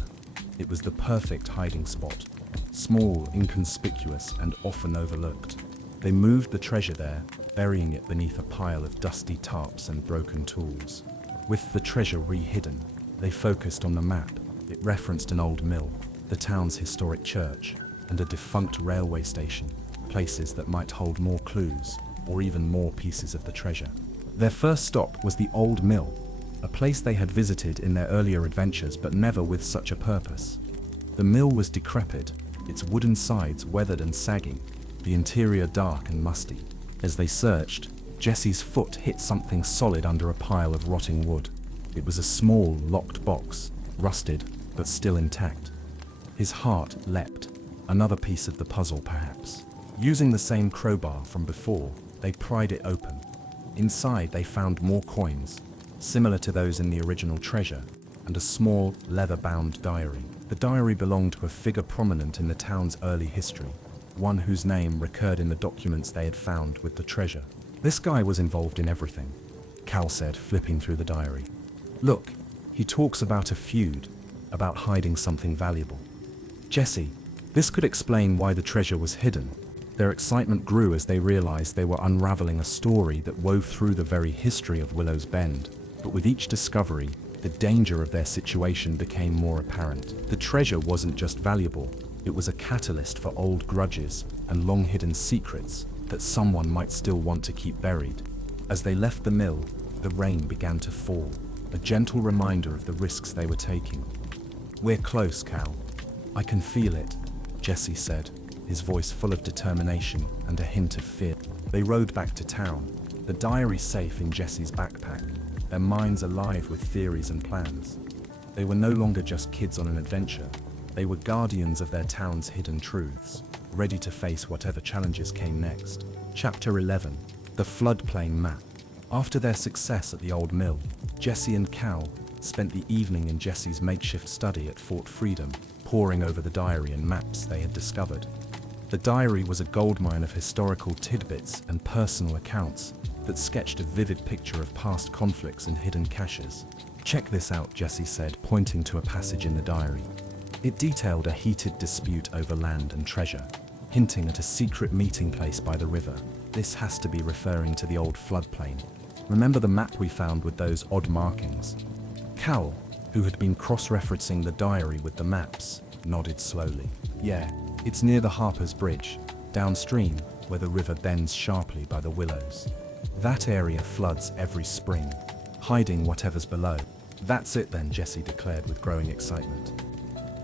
It was the perfect hiding spot, small, inconspicuous, and often overlooked. They moved the treasure there, burying it beneath a pile of dusty tarps and broken tools. With the treasure re-hidden, they focused on the map. It referenced an old mill, the town's historic church, and a defunct railway station, places that might hold more clues, or even more pieces of the treasure. Their first stop was the old mill, a place they had visited in their earlier adventures but never with such a purpose. The mill was decrepit, its wooden sides weathered and sagging, the interior dark and musty. As they searched, Jesse's foot hit something solid under a pile of rotting wood. It was a small, locked box, rusted, but still intact. His heart leapt. Another piece of the puzzle, perhaps. Using the same crowbar from before, they pried it open. Inside, they found more coins, similar to those in the original treasure, and a small, leather-bound diary. The diary belonged to a figure prominent in the town's early history, one whose name recurred in the documents they had found with the treasure. "This guy was involved in everything," Cal said, flipping through the diary. "Look, he talks about a feud, about hiding something valuable." "Jesse, this could explain why the treasure was hidden." Their excitement grew as they realized they were unraveling a story that wove through the very history of Willow's Bend. But with each discovery, the danger of their situation became more apparent. The treasure wasn't just valuable, it was a catalyst for old grudges and long-hidden secrets that someone might still want to keep buried. As they left the mill, the rain began to fall, a gentle reminder of the risks they were taking. "We're close, Cal. I can feel it," Jesse said, his voice full of determination and a hint of fear. They rode back to town, the diary safe in Jesse's backpack, their minds alive with theories and plans. They were no longer just kids on an adventure. They were guardians of their town's hidden truths, ready to face whatever challenges came next. Chapter 11. The Floodplain Map. After their success at the old mill, Jesse and Cal spent the evening in Jesse's makeshift study at Fort Freedom, poring over the diary and maps they had discovered. The diary was a goldmine of historical tidbits and personal accounts that sketched a vivid picture of past conflicts and hidden caches. "Check this out," Jesse said, pointing to a passage in the diary. It detailed a heated dispute over land and treasure, hinting at a secret meeting place by the river. This has to be referring to the old floodplain. Remember the map we found with those odd markings? Cal, who had been cross-referencing the diary with the maps, nodded slowly. "Yeah, it's near the Harper's Bridge, downstream where the river bends sharply by the willows. That area floods every spring, hiding whatever's below." "That's it then," Jesse declared with growing excitement.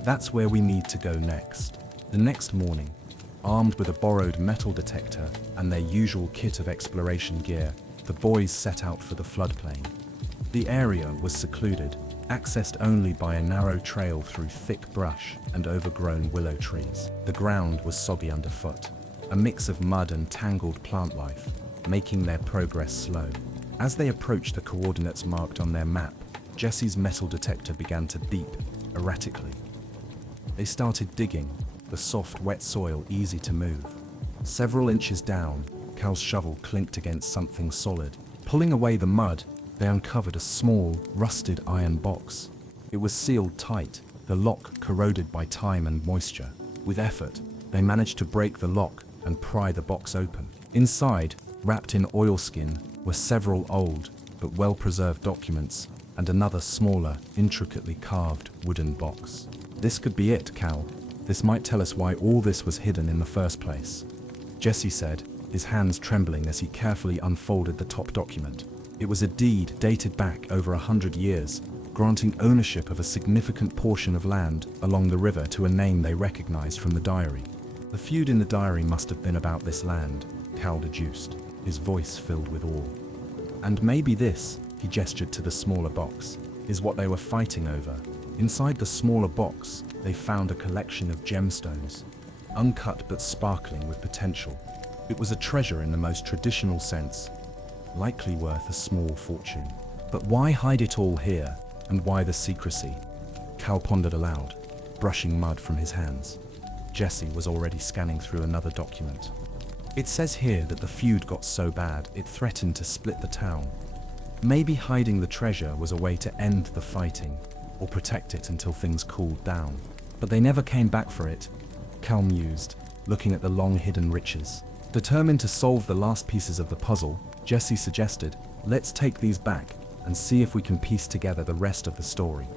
"That's where we need to go next." The next morning, armed with a borrowed metal detector and their usual kit of exploration gear, the boys set out for the floodplain. The area was secluded, accessed only by a narrow trail through thick brush and overgrown willow trees. The ground was soggy underfoot, a mix of mud and tangled plant life, making their progress slow. As they approached the coordinates marked on their map, Jesse's metal detector began to beep erratically. They started digging, the soft, wet soil easy to move. Several inches down, Cal's shovel clinked against something solid. Pulling away the mud, they uncovered a small, rusted iron box. It was sealed tight, the lock corroded by time and moisture. With effort, they managed to break the lock and pry the box open. Inside, wrapped in oilskin, were several old but well-preserved documents and another smaller, intricately carved wooden box. "This could be it, Cal. This might tell us why all this was hidden in the first place," Jesse said, his hands trembling as he carefully unfolded the top document. It was a deed dated back over 100 years, granting ownership of a significant portion of land along the river to a name they recognized from the diary. The feud in the diary must have been about this land, Cal deduced, his voice filled with awe. "And maybe this," he gestured to the smaller box, "is what they were fighting over." Inside the smaller box, they found a collection of gemstones, uncut but sparkling with potential. It was a treasure in the most traditional sense, likely worth a small fortune. But why hide it all here, and why the secrecy? Cal pondered aloud, brushing mud from his hands. Jesse was already scanning through another document. "It says here that the feud got so bad it threatened to split the town. Maybe hiding the treasure was a way to end the fighting, or protect it until things cooled down. But they never came back for it," Cal mused, looking at the long-hidden riches. Determined to solve the last pieces of the puzzle, Jesse suggested, "Let's take these back and see if we can piece together the rest of the story.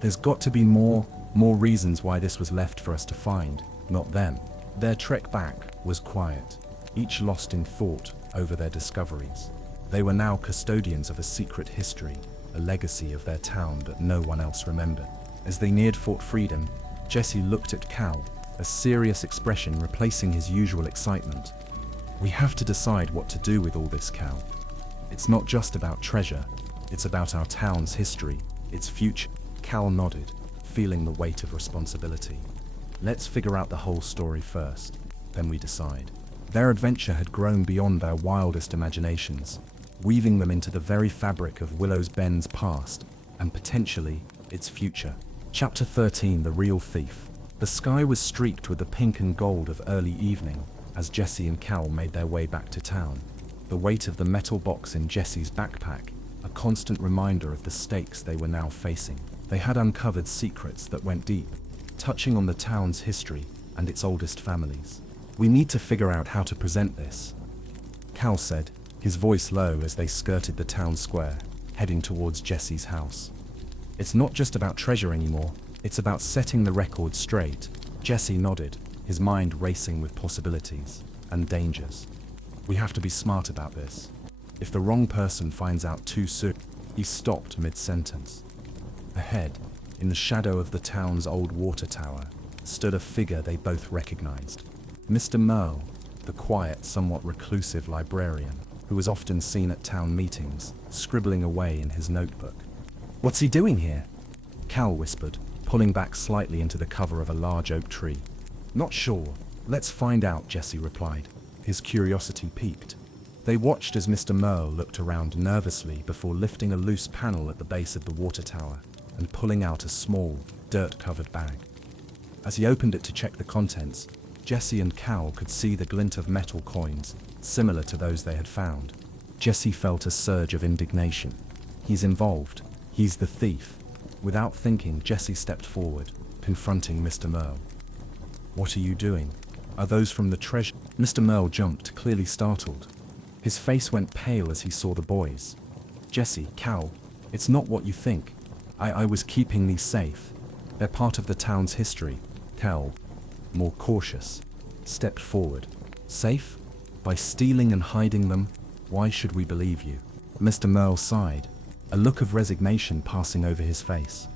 There's got to be more reasons why this was left for us to find, not them." Their trek back was quiet, each lost in thought over their discoveries. They were now custodians of a secret history, a legacy of their town that no one else remembered. As they neared Fort Freedom, Jesse looked at Cal, a serious expression replacing his usual excitement. "We have to decide what to do with all this, Cal. It's not just about treasure, it's about our town's history, its future." Cal nodded, feeling the weight of responsibility. "Let's figure out the whole story first, then we decide." Their adventure had grown beyond their wildest imaginations, weaving them into the very fabric of Willow's Bend's past, and potentially its future. Chapter 13. The Real Thief. The sky was streaked with the pink and gold of early evening as Jesse and Cal made their way back to town. The weight of the metal box in Jesse's backpack, a constant reminder of the stakes they were now facing. They had uncovered secrets that went deep, touching on the town's history and its oldest families. "We need to figure out how to present this," Cal said, his voice low as they skirted the town square, heading towards Jesse's house. "It's not just about treasure anymore, it's about setting the record straight." Jesse nodded, his mind racing with possibilities and dangers. "We have to be smart about this. If the wrong person finds out too soon." He stopped mid-sentence. Ahead, in the shadow of the town's old water tower, stood a figure they both recognized. Mr. Merle, the quiet, somewhat reclusive librarian, who was often seen at town meetings, scribbling away in his notebook. "What's he doing here?" Cal whispered, pulling back slightly into the cover of a large oak tree. Not sure. Let's find out, Jesse replied, his curiosity piqued. They watched as Mr. Merle looked around nervously before lifting a loose panel at the base of the water tower and pulling out a small, dirt-covered bag. As he opened it to check the contents, Jesse and Cal could see the glint of metal coins, similar to those they had found. Jesse felt a surge of indignation. He's involved. He's the thief. Without thinking, Jesse stepped forward, confronting Mr. Merle. What are you doing? Are those from the treasure? Mr. Merle jumped, clearly startled. His face went pale as he saw the boys. Jesse, Cal, it's not what you think. I was keeping these safe. They're part of the town's history. Cal, more cautious, stepped forward. Safe? By stealing and hiding them? Why should we believe you? Mr. Merle sighed, a look of resignation passing over his face.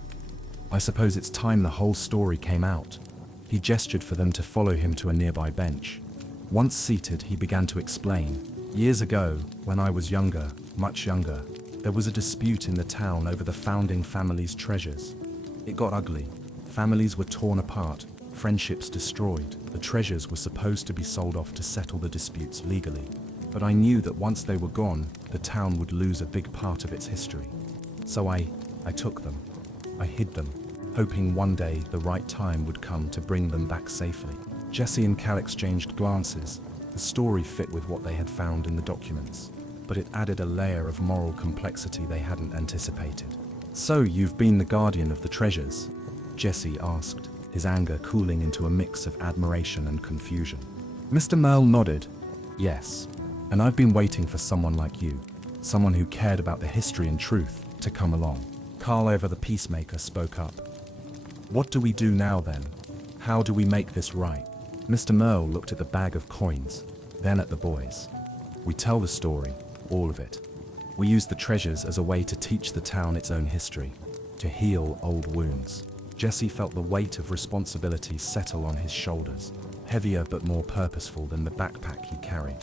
I suppose it's time the whole story came out. He gestured for them to follow him to a nearby bench. Once seated, he began to explain. Years ago, when I was younger, much younger, there was a dispute in the town over the founding family's treasures. It got ugly. Families were torn apart, friendships destroyed. The treasures were supposed to be sold off to settle the disputes legally. But I knew that once they were gone, the town would lose a big part of its history. So I took them. I hid them, hoping one day the right time would come to bring them back safely. Jesse and Cal exchanged glances. The story fit with what they had found in the documents, but it added a layer of moral complexity they hadn't anticipated. So you've been the guardian of the treasures? Jesse asked, his anger cooling into a mix of admiration and confusion. Mr. Merle nodded. Yes, and I've been waiting for someone like you, someone who cared about the history and truth, to come along. Carl over the peacemaker spoke up. What do we do now then? How do we make this right? Mr. Merle looked at the bag of coins, then at the boys. We tell the story, all of it. We use the treasures as a way to teach the town its own history, to heal old wounds. Jesse felt the weight of responsibility settle on his shoulders, heavier but more purposeful than the backpack he carried.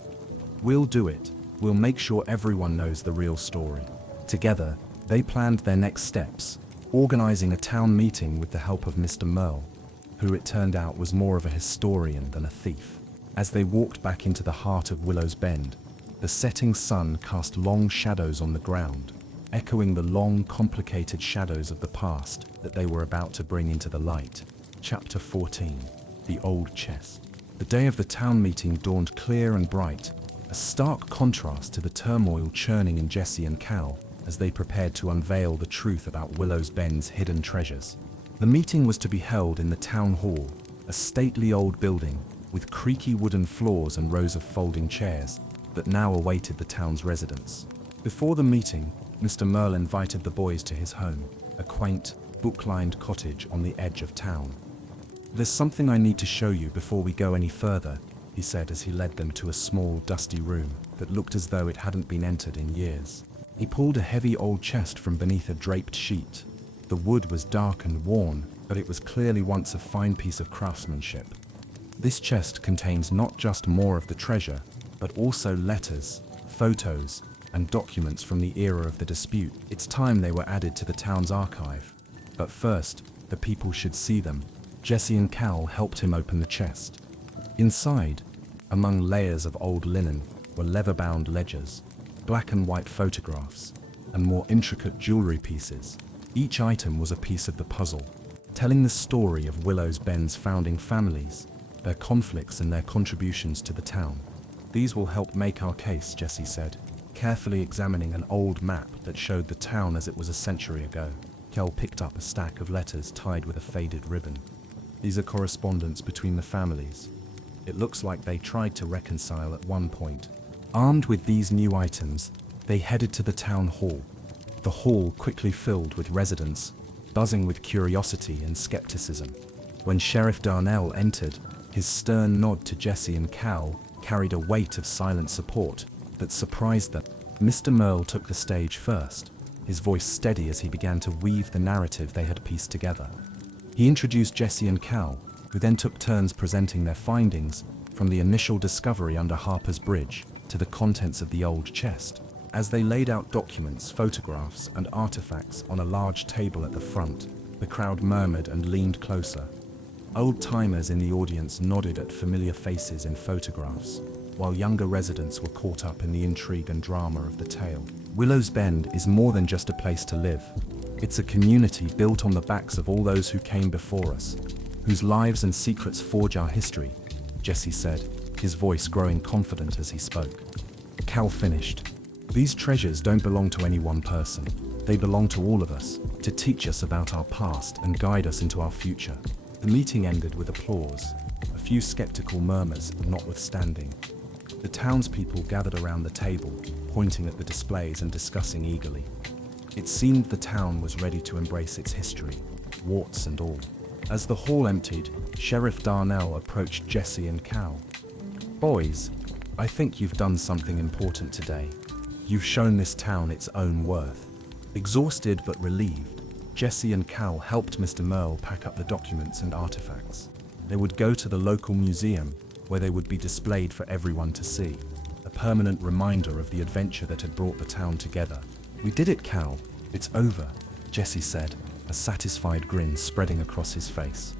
We'll do it. We'll make sure everyone knows the real story. Together, they planned their next steps, organizing a town meeting with the help of Mr. Merle, who it turned out was more of a historian than a thief. As they walked back into the heart of Willow's Bend, the setting sun cast long shadows on the ground, echoing the long, complicated shadows of the past that they were about to bring into the light. Chapter 14. The Old Chest. The day of the town meeting dawned clear and bright, a stark contrast to the turmoil churning in Jesse and Cal as they prepared to unveil the truth about Willow's Bend's hidden treasures. The meeting was to be held in the town hall, a stately old building with creaky wooden floors and rows of folding chairs that now awaited the town's residents. Before the meeting, Mr. Merle invited the boys to his home, a quaint, book-lined cottage on the edge of town. There's something I need to show you before we go any further, he said as he led them to a small, dusty room that looked as though it hadn't been entered in years. He pulled a heavy old chest from beneath a draped sheet. The wood was dark and worn, but it was clearly once a fine piece of craftsmanship. This chest contains not just more of the treasure, but also letters, photos, and documents from the era of the dispute. It's time they were added to the town's archive. But first, the people should see them. Jesse and Cal helped him open the chest. Inside, among layers of old linen, were leather-bound ledgers, black and white photographs, and more intricate jewelry pieces. Each item was a piece of the puzzle, telling the story of Willow's Bend's founding families, their conflicts and their contributions to the town. These will help make our case, Jesse said, carefully examining an old map that showed the town as it was a century ago. Kel picked up a stack of letters tied with a faded ribbon. These are correspondence between the families. It looks like they tried to reconcile at one point. Armed with these new items, they headed to the town hall. The hall quickly filled with residents, buzzing with curiosity and skepticism. When Sheriff Darnell entered, his stern nod to Jesse and Cal carried a weight of silent support that surprised them. Mr. Merle took the stage first, his voice steady as he began to weave the narrative they had pieced together. He introduced Jesse and Cal, who then took turns presenting their findings from the initial discovery under Harper's Bridge to the contents of the old chest. As they laid out documents, photographs, and artifacts on a large table at the front, The crowd murmured and leaned closer. Old-timers in the audience nodded at familiar faces in photographs, while younger residents were caught up in the intrigue and drama of the tale. Willow's Bend is more than just a place to live. It's a community built on the backs of all those who came before us, whose lives and secrets forge our history, Jesse said, his voice growing confident as he spoke. Cal finished. These treasures don't belong to any one person. They belong to all of us, to teach us about our past and guide us into our future. The meeting ended with applause, a few skeptical murmurs notwithstanding. The townspeople gathered around the table, pointing at the displays and discussing eagerly. It seemed the town was ready to embrace its history, warts and all. As the hall emptied, Sheriff Darnell approached Jesse and Cal. "Boys, I think you've done something important today. You've shown this town its own worth." Exhausted but relieved, Jesse and Cal helped Mr. Merle pack up the documents and artifacts. They would go to the local museum, where they would be displayed for everyone to see, a permanent reminder of the adventure that had brought the town together. "We did it, Cal. It's over," Jesse said, a satisfied grin spreading across his face.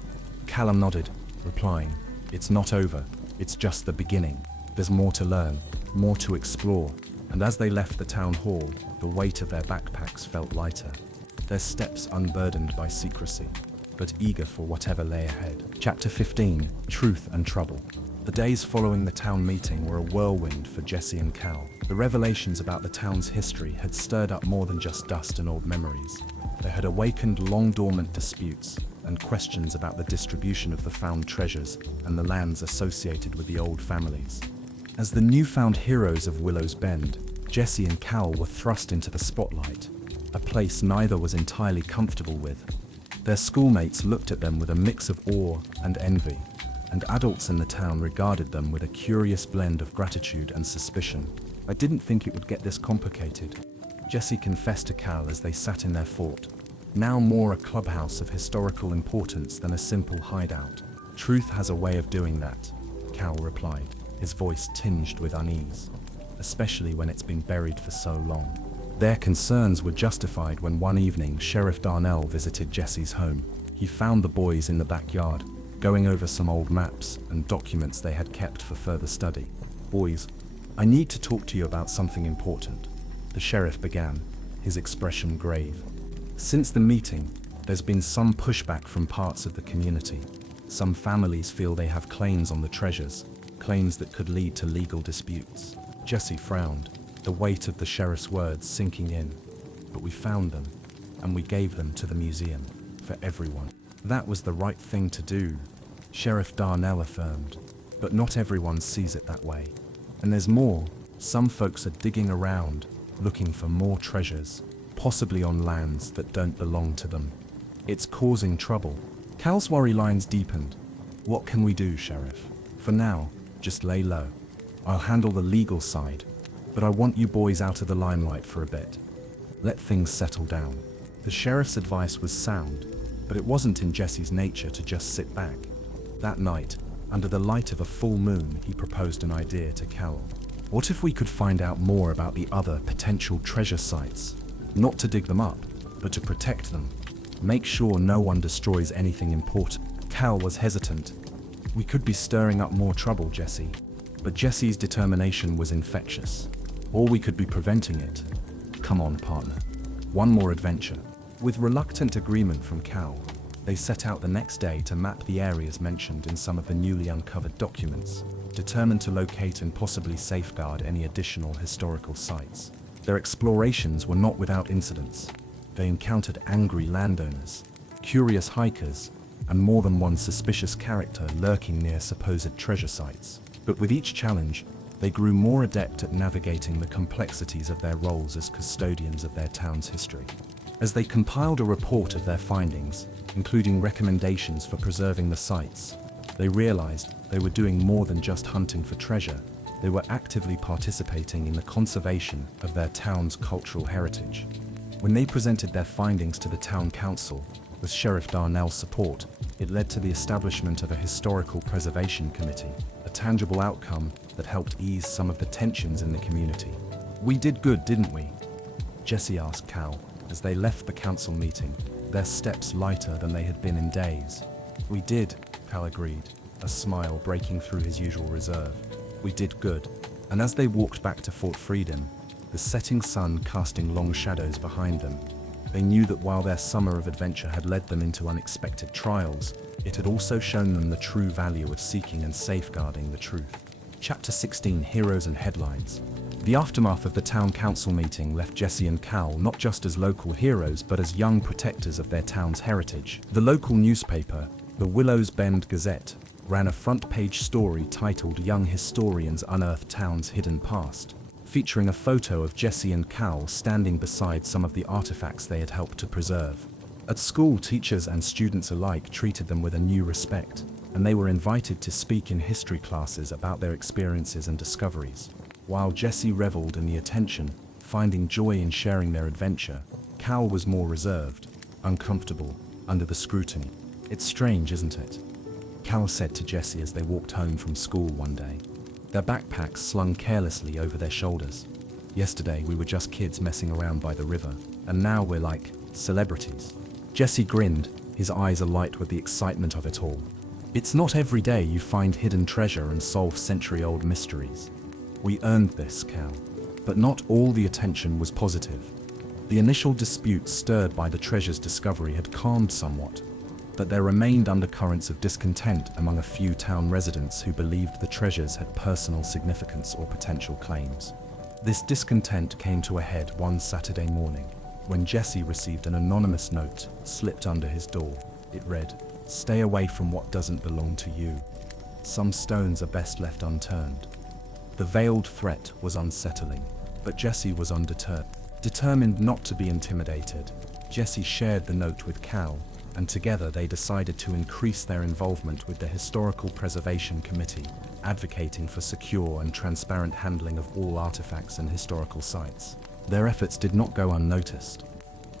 Callum nodded, replying, "It's not over. It's just the beginning. There's more to learn, more to explore." And as they left the town hall, the weight of their backpacks felt lighter, their steps unburdened by secrecy, but eager for whatever lay ahead. Chapter 15, Truth and Trouble. The days following the town meeting were a whirlwind for Jesse and Cal. The revelations about the town's history had stirred up more than just dust and old memories. They had awakened long-dormant disputes and questions about the distribution of the found treasures and the lands associated with the old families. As the newfound heroes of Willow's Bend, Jesse and Cal were thrust into the spotlight, a place neither was entirely comfortable with. Their schoolmates looked at them with a mix of awe and envy, and adults in the town regarded them with a curious blend of gratitude and suspicion. "I didn't think it would get this complicated," Jesse confessed to Cal as they sat in their fort, now more a clubhouse of historical importance than a simple hideout. "Truth has a way of doing that," Cal replied, his voice tinged with unease, especially when it's been buried for so long. Their concerns were justified when one evening Sheriff Darnell visited Jesse's home. He found the boys in the backyard, going over some old maps and documents they had kept for further study. "Boys, I need to talk to you about something important," the sheriff began, his expression grave. "Since the meeting, there's been some pushback from parts of the community. Some families feel they have claims on the treasures, claims that could lead to legal disputes." Jesse frowned, the weight of the sheriff's words sinking in. "But we found them, and we gave them to the museum, for everyone." "That was the right thing to do," Sheriff Darnell affirmed. "But not everyone sees it that way. And there's more. Some folks are digging around, looking for more treasures, possibly on lands that don't belong to them. It's causing trouble." Cal's worry lines deepened. "What can we do, Sheriff? For now, just lay low. I'll handle the legal side, but I want you boys out of the limelight for a bit. Let things settle down." The sheriff's advice was sound, but it wasn't in Jesse's nature to just sit back. That night, under the light of a full moon, he proposed an idea to Cal. "What if we could find out more about the other potential treasure sites? Not to dig them up, but to protect them. Make sure no one destroys anything important." Cal was hesitant. "We could be stirring up more trouble, Jesse." But Jesse's determination was infectious. Or we could be preventing it. "Come on, partner. One more adventure." With reluctant agreement from Cal, they set out the next day to map the areas mentioned in some of the newly uncovered documents, determined to locate and possibly safeguard any additional historical sites. Their explorations were not without incidents. They encountered angry landowners, curious hikers, and more than one suspicious character lurking near supposed treasure sites. But with each challenge, they grew more adept at navigating the complexities of their roles as custodians of their town's history. As they compiled a report of their findings, including recommendations for preserving the sites, they realized they were doing more than just hunting for treasure. They were actively participating in the conservation of their town's cultural heritage. When they presented their findings to the town council, with Sheriff Darnell's support, it led to the establishment of a historical preservation committee, a tangible outcome that helped ease some of the tensions in the community. "We did good, didn't we?" Jesse asked Cal as they left the council meeting, their steps lighter than they had been in days. "We did," Cal agreed, a smile breaking through his usual reserve. "We did good." And as they walked back to Fort Freedom, the setting sun casting long shadows behind them, they knew that while their summer of adventure had led them into unexpected trials, it had also shown them the true value of seeking and safeguarding the truth. Chapter 16: Heroes and Headlines. The aftermath of the town council meeting left Jesse and Cal not just as local heroes but as young protectors of their town's heritage. The local newspaper, the Willows Bend Gazette, ran a front-page story titled "Young Historians Unearth Town's Hidden Past," featuring a photo of Jesse and Cal standing beside some of the artifacts they had helped to preserve. At school, teachers and students alike treated them with a new respect, and they were invited to speak in history classes about their experiences and discoveries. While Jesse reveled in the attention, finding joy in sharing their adventure, Cal was more reserved, uncomfortable, under the scrutiny. "It's strange, isn't it?" Cal said to Jesse as they walked home from school one day, their backpacks slung carelessly over their shoulders. "Yesterday we were just kids messing around by the river, and now we're like celebrities." Jesse grinned, his eyes alight with the excitement of it all. "It's not every day you find hidden treasure and solve century-old mysteries. We earned this, Cal." But not all the attention was positive. The initial dispute stirred by the treasure's discovery had calmed somewhat, but there remained undercurrents of discontent among a few town residents who believed the treasures had personal significance or potential claims. This discontent came to a head one Saturday morning, when Jesse received an anonymous note slipped under his door. It read, "Stay away from what doesn't belong to you. Some stones are best left unturned." The veiled threat was unsettling, but Jesse was undeterred. Determined not to be intimidated, Jesse shared the note with Cal, and together they decided to increase their involvement with the Historical Preservation Committee, advocating for secure and transparent handling of all artifacts and historical sites. Their efforts did not go unnoticed.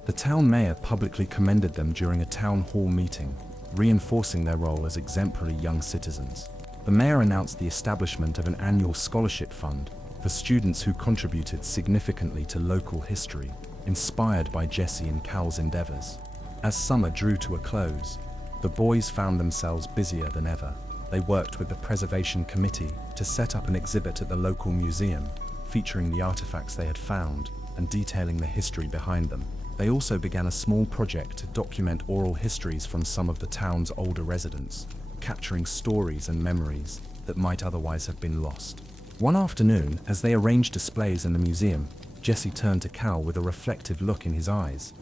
The town mayor publicly commended them during a town hall meeting, reinforcing their role as exemplary young citizens. The mayor announced the establishment of an annual scholarship fund for students who contributed significantly to local history, inspired by Jesse and Cal's endeavors. As summer drew to a close, the boys found themselves busier than ever. They worked with the Preservation Committee to set up an exhibit at the local museum, featuring the artifacts they had found and detailing the history behind them. They also began a small project to document oral histories from some of the town's older residents, capturing stories and memories that might otherwise have been lost. One afternoon, as they arranged displays in the museum, Jesse turned to Cal with a reflective look in his eyes.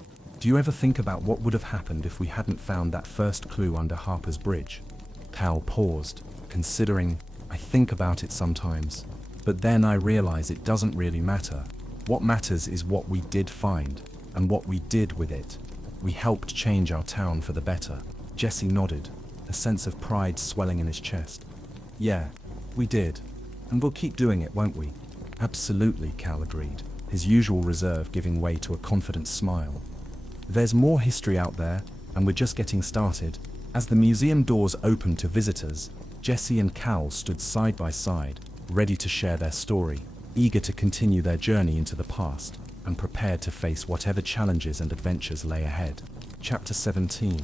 "Do you ever think about what would have happened if we hadn't found that first clue under Harper's Bridge?" Cal paused, considering. "I think about it sometimes, but then I realize it doesn't really matter. What matters is what we did find, and what we did with it. We helped change our town for the better." Jesse nodded, a sense of pride swelling in his chest. "Yeah, we did. And we'll keep doing it, won't we?" "Absolutely," Cal agreed, his usual reserve giving way to a confident smile. "There's more history out there, and we're just getting started." As the museum doors opened to visitors, Jesse and Cal stood side by side, ready to share their story, eager to continue their journey into the past, and prepared to face whatever challenges and adventures lay ahead. Chapter 17: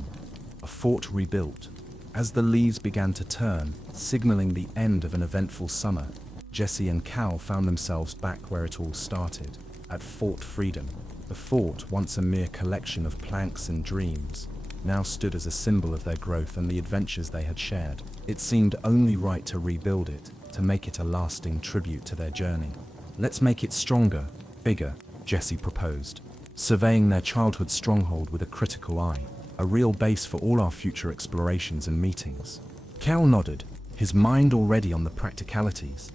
A Fort Rebuilt. As the leaves began to turn, signaling the end of an eventful summer, Jesse and Cal found themselves back where it all started, at Fort Freedom. The fort, once a mere collection of planks and dreams, now stood as a symbol of their growth and the adventures they had shared. It seemed only right to rebuild it, to make it a lasting tribute to their journey. "Let's make it stronger, bigger," Jesse proposed, surveying their childhood stronghold with a critical eye. "A real base for all our future explorations and meetings." Cal nodded, his mind already on the practicalities.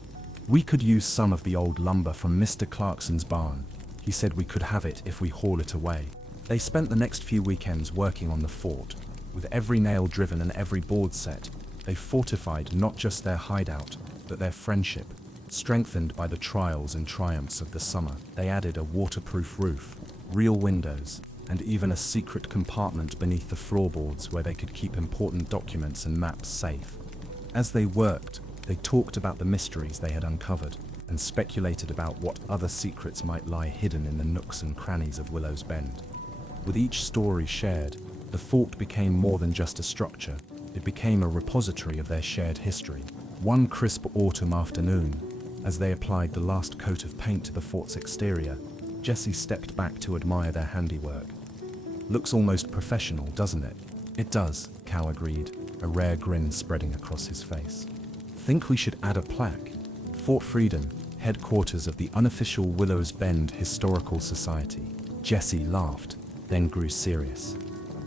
"We could use some of the old lumber from Mr. Clarkson's barn. He said we could have it if we haul it away." They spent the next few weekends working on the fort. With every nail driven and every board set, they fortified not just their hideout, but their friendship. Strengthened by the trials and triumphs of the summer, they added a waterproof roof, real windows, and even a secret compartment beneath the floorboards where they could keep important documents and maps safe. As they worked, they talked about the mysteries they had uncovered, and speculated about what other secrets might lie hidden in the nooks and crannies of Willow's Bend. With each story shared, the fort became more than just a structure. It became a repository of their shared history. One crisp autumn afternoon, as they applied the last coat of paint to the fort's exterior, Jesse stepped back to admire their handiwork. "Looks almost professional, doesn't it?" "It does," Cal agreed, a rare grin spreading across his face. "Think we should add a plaque? Fort Freedom, headquarters of the unofficial Willows Bend Historical Society." Jesse laughed, then grew serious.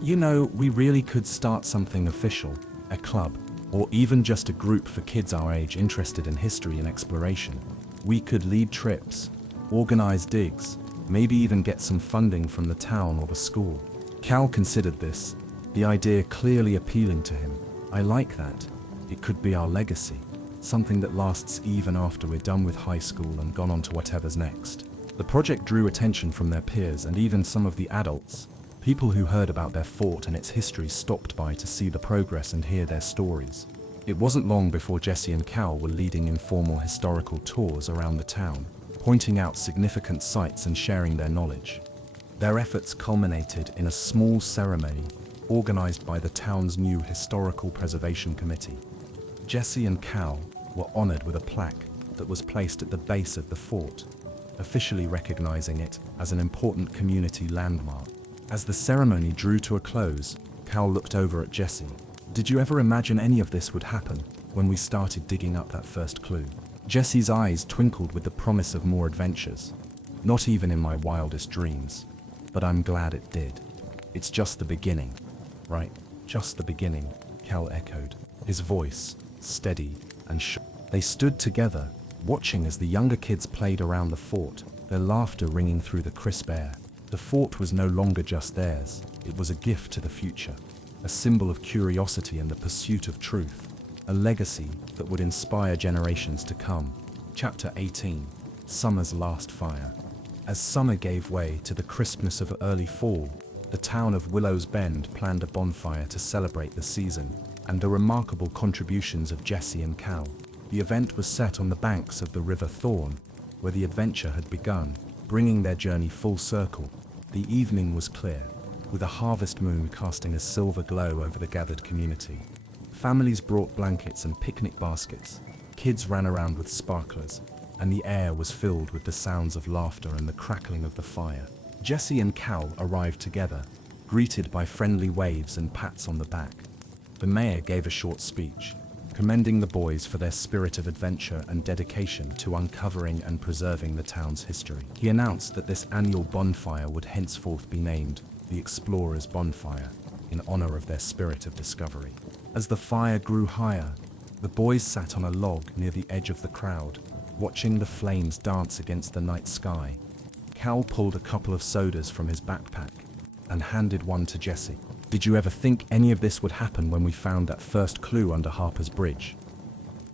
"You know, we really could start something official, a club, or even just a group for kids our age interested in history and exploration. We could lead trips, organize digs, maybe even get some funding from the town or the school." Cal considered this, the idea clearly appealing to him. "I like that. It could be our legacy, something that lasts even after we're done with high school and gone on to whatever's next." The project drew attention from their peers and even some of the adults. People who heard about their fort and its history stopped by to see the progress and hear their stories. It wasn't long before Jesse and Cal were leading informal historical tours around the town, pointing out significant sites and sharing their knowledge. Their efforts culminated in a small ceremony organized by the town's new Historical Preservation Committee. Jesse and Cal were honored with a plaque that was placed at the base of the fort, officially recognizing it as an important community landmark. As the ceremony drew to a close, Cal looked over at Jesse. "Did you ever imagine any of this would happen when we started digging up that first clue?" Jesse's eyes twinkled with the promise of more adventures. "Not even in my wildest dreams. But I'm glad it did. It's just the beginning." "Right, just the beginning," Cal echoed, his voice steady and sure. They stood together, watching as the younger kids played around the fort, their laughter ringing through the crisp air. The fort was no longer just theirs. It was a gift to the future, a symbol of curiosity and the pursuit of truth, a legacy that would inspire generations to come. Chapter 18: Summer's Last Fire. As summer gave way to the crispness of early fall, the town of Willows Bend planned a bonfire to celebrate the season and the remarkable contributions of Jesse and Cal. The event was set on the banks of the River Thorn, where the adventure had begun, bringing their journey full circle. The evening was clear, with a harvest moon casting a silver glow over the gathered community. Families brought blankets and picnic baskets, kids ran around with sparklers, and the air was filled with the sounds of laughter and the crackling of the fire. Jesse and Cal arrived together, greeted by friendly waves and pats on the back. The mayor gave a short speech, commending the boys for their spirit of adventure and dedication to uncovering and preserving the town's history. He announced that this annual bonfire would henceforth be named the Explorers' Bonfire, in honor of their spirit of discovery. As the fire grew higher, the boys sat on a log near the edge of the crowd, watching the flames dance against the night sky. Cal pulled a couple of sodas from his backpack and handed one to Jesse. "Did you ever think any of this would happen when we found that first clue under Harper's Bridge?"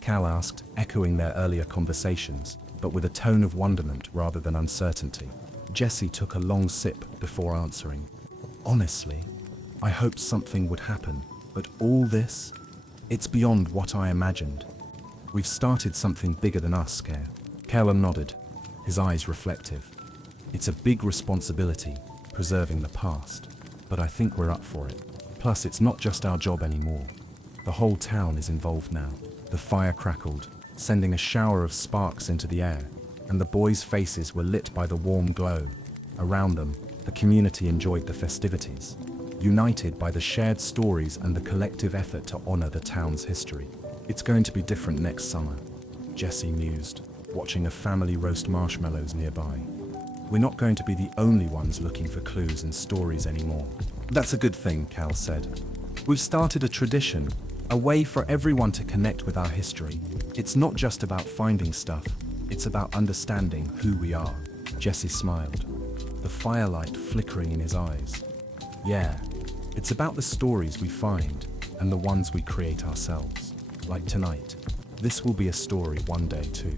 Cal asked, echoing their earlier conversations, but with a tone of wonderment rather than uncertainty. Jesse took a long sip before answering. "Honestly, I hoped something would happen, but all this, it's beyond what I imagined. We've started something bigger than us, Cal nodded, his eyes reflective. "It's a big responsibility, preserving the past, but I think we're up for it. Plus, it's not just our job anymore. The whole town is involved now." The fire crackled, sending a shower of sparks into the air, and the boys' faces were lit by the warm glow. Around them, the community enjoyed the festivities, united by the shared stories and the collective effort to honor the town's history. "It's going to be different next summer," Jesse mused, watching a family roast marshmallows nearby. "We're not going to be the only ones looking for clues and stories anymore." "That's a good thing," Cal said. "We've started a tradition, a way for everyone to connect with our history. It's not just about finding stuff, it's about understanding who we are." Jesse smiled, the firelight flickering in his eyes. "Yeah, it's about the stories we find and the ones we create ourselves. Like tonight, this will be a story one day too."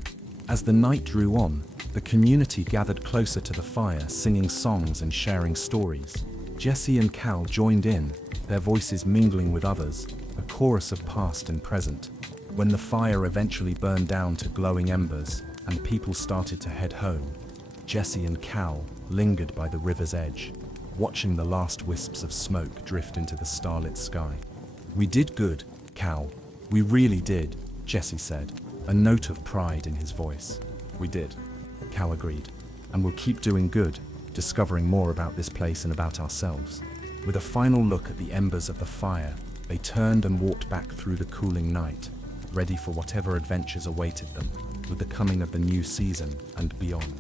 As the night drew on, the community gathered closer to the fire, singing songs and sharing stories. Jesse and Cal joined in, their voices mingling with others, a chorus of past and present. When the fire eventually burned down to glowing embers and people started to head home, Jesse and Cal lingered by the river's edge, watching the last wisps of smoke drift into the starlit sky. "We did good, Cal. We really did," Jesse said, a note of pride in his voice. "We did," Cal agreed. "And we'll keep doing good, discovering more about this place and about ourselves." With a final look at the embers of the fire, they turned and walked back through the cooling night, ready for whatever adventures awaited them with the coming of the new season and beyond.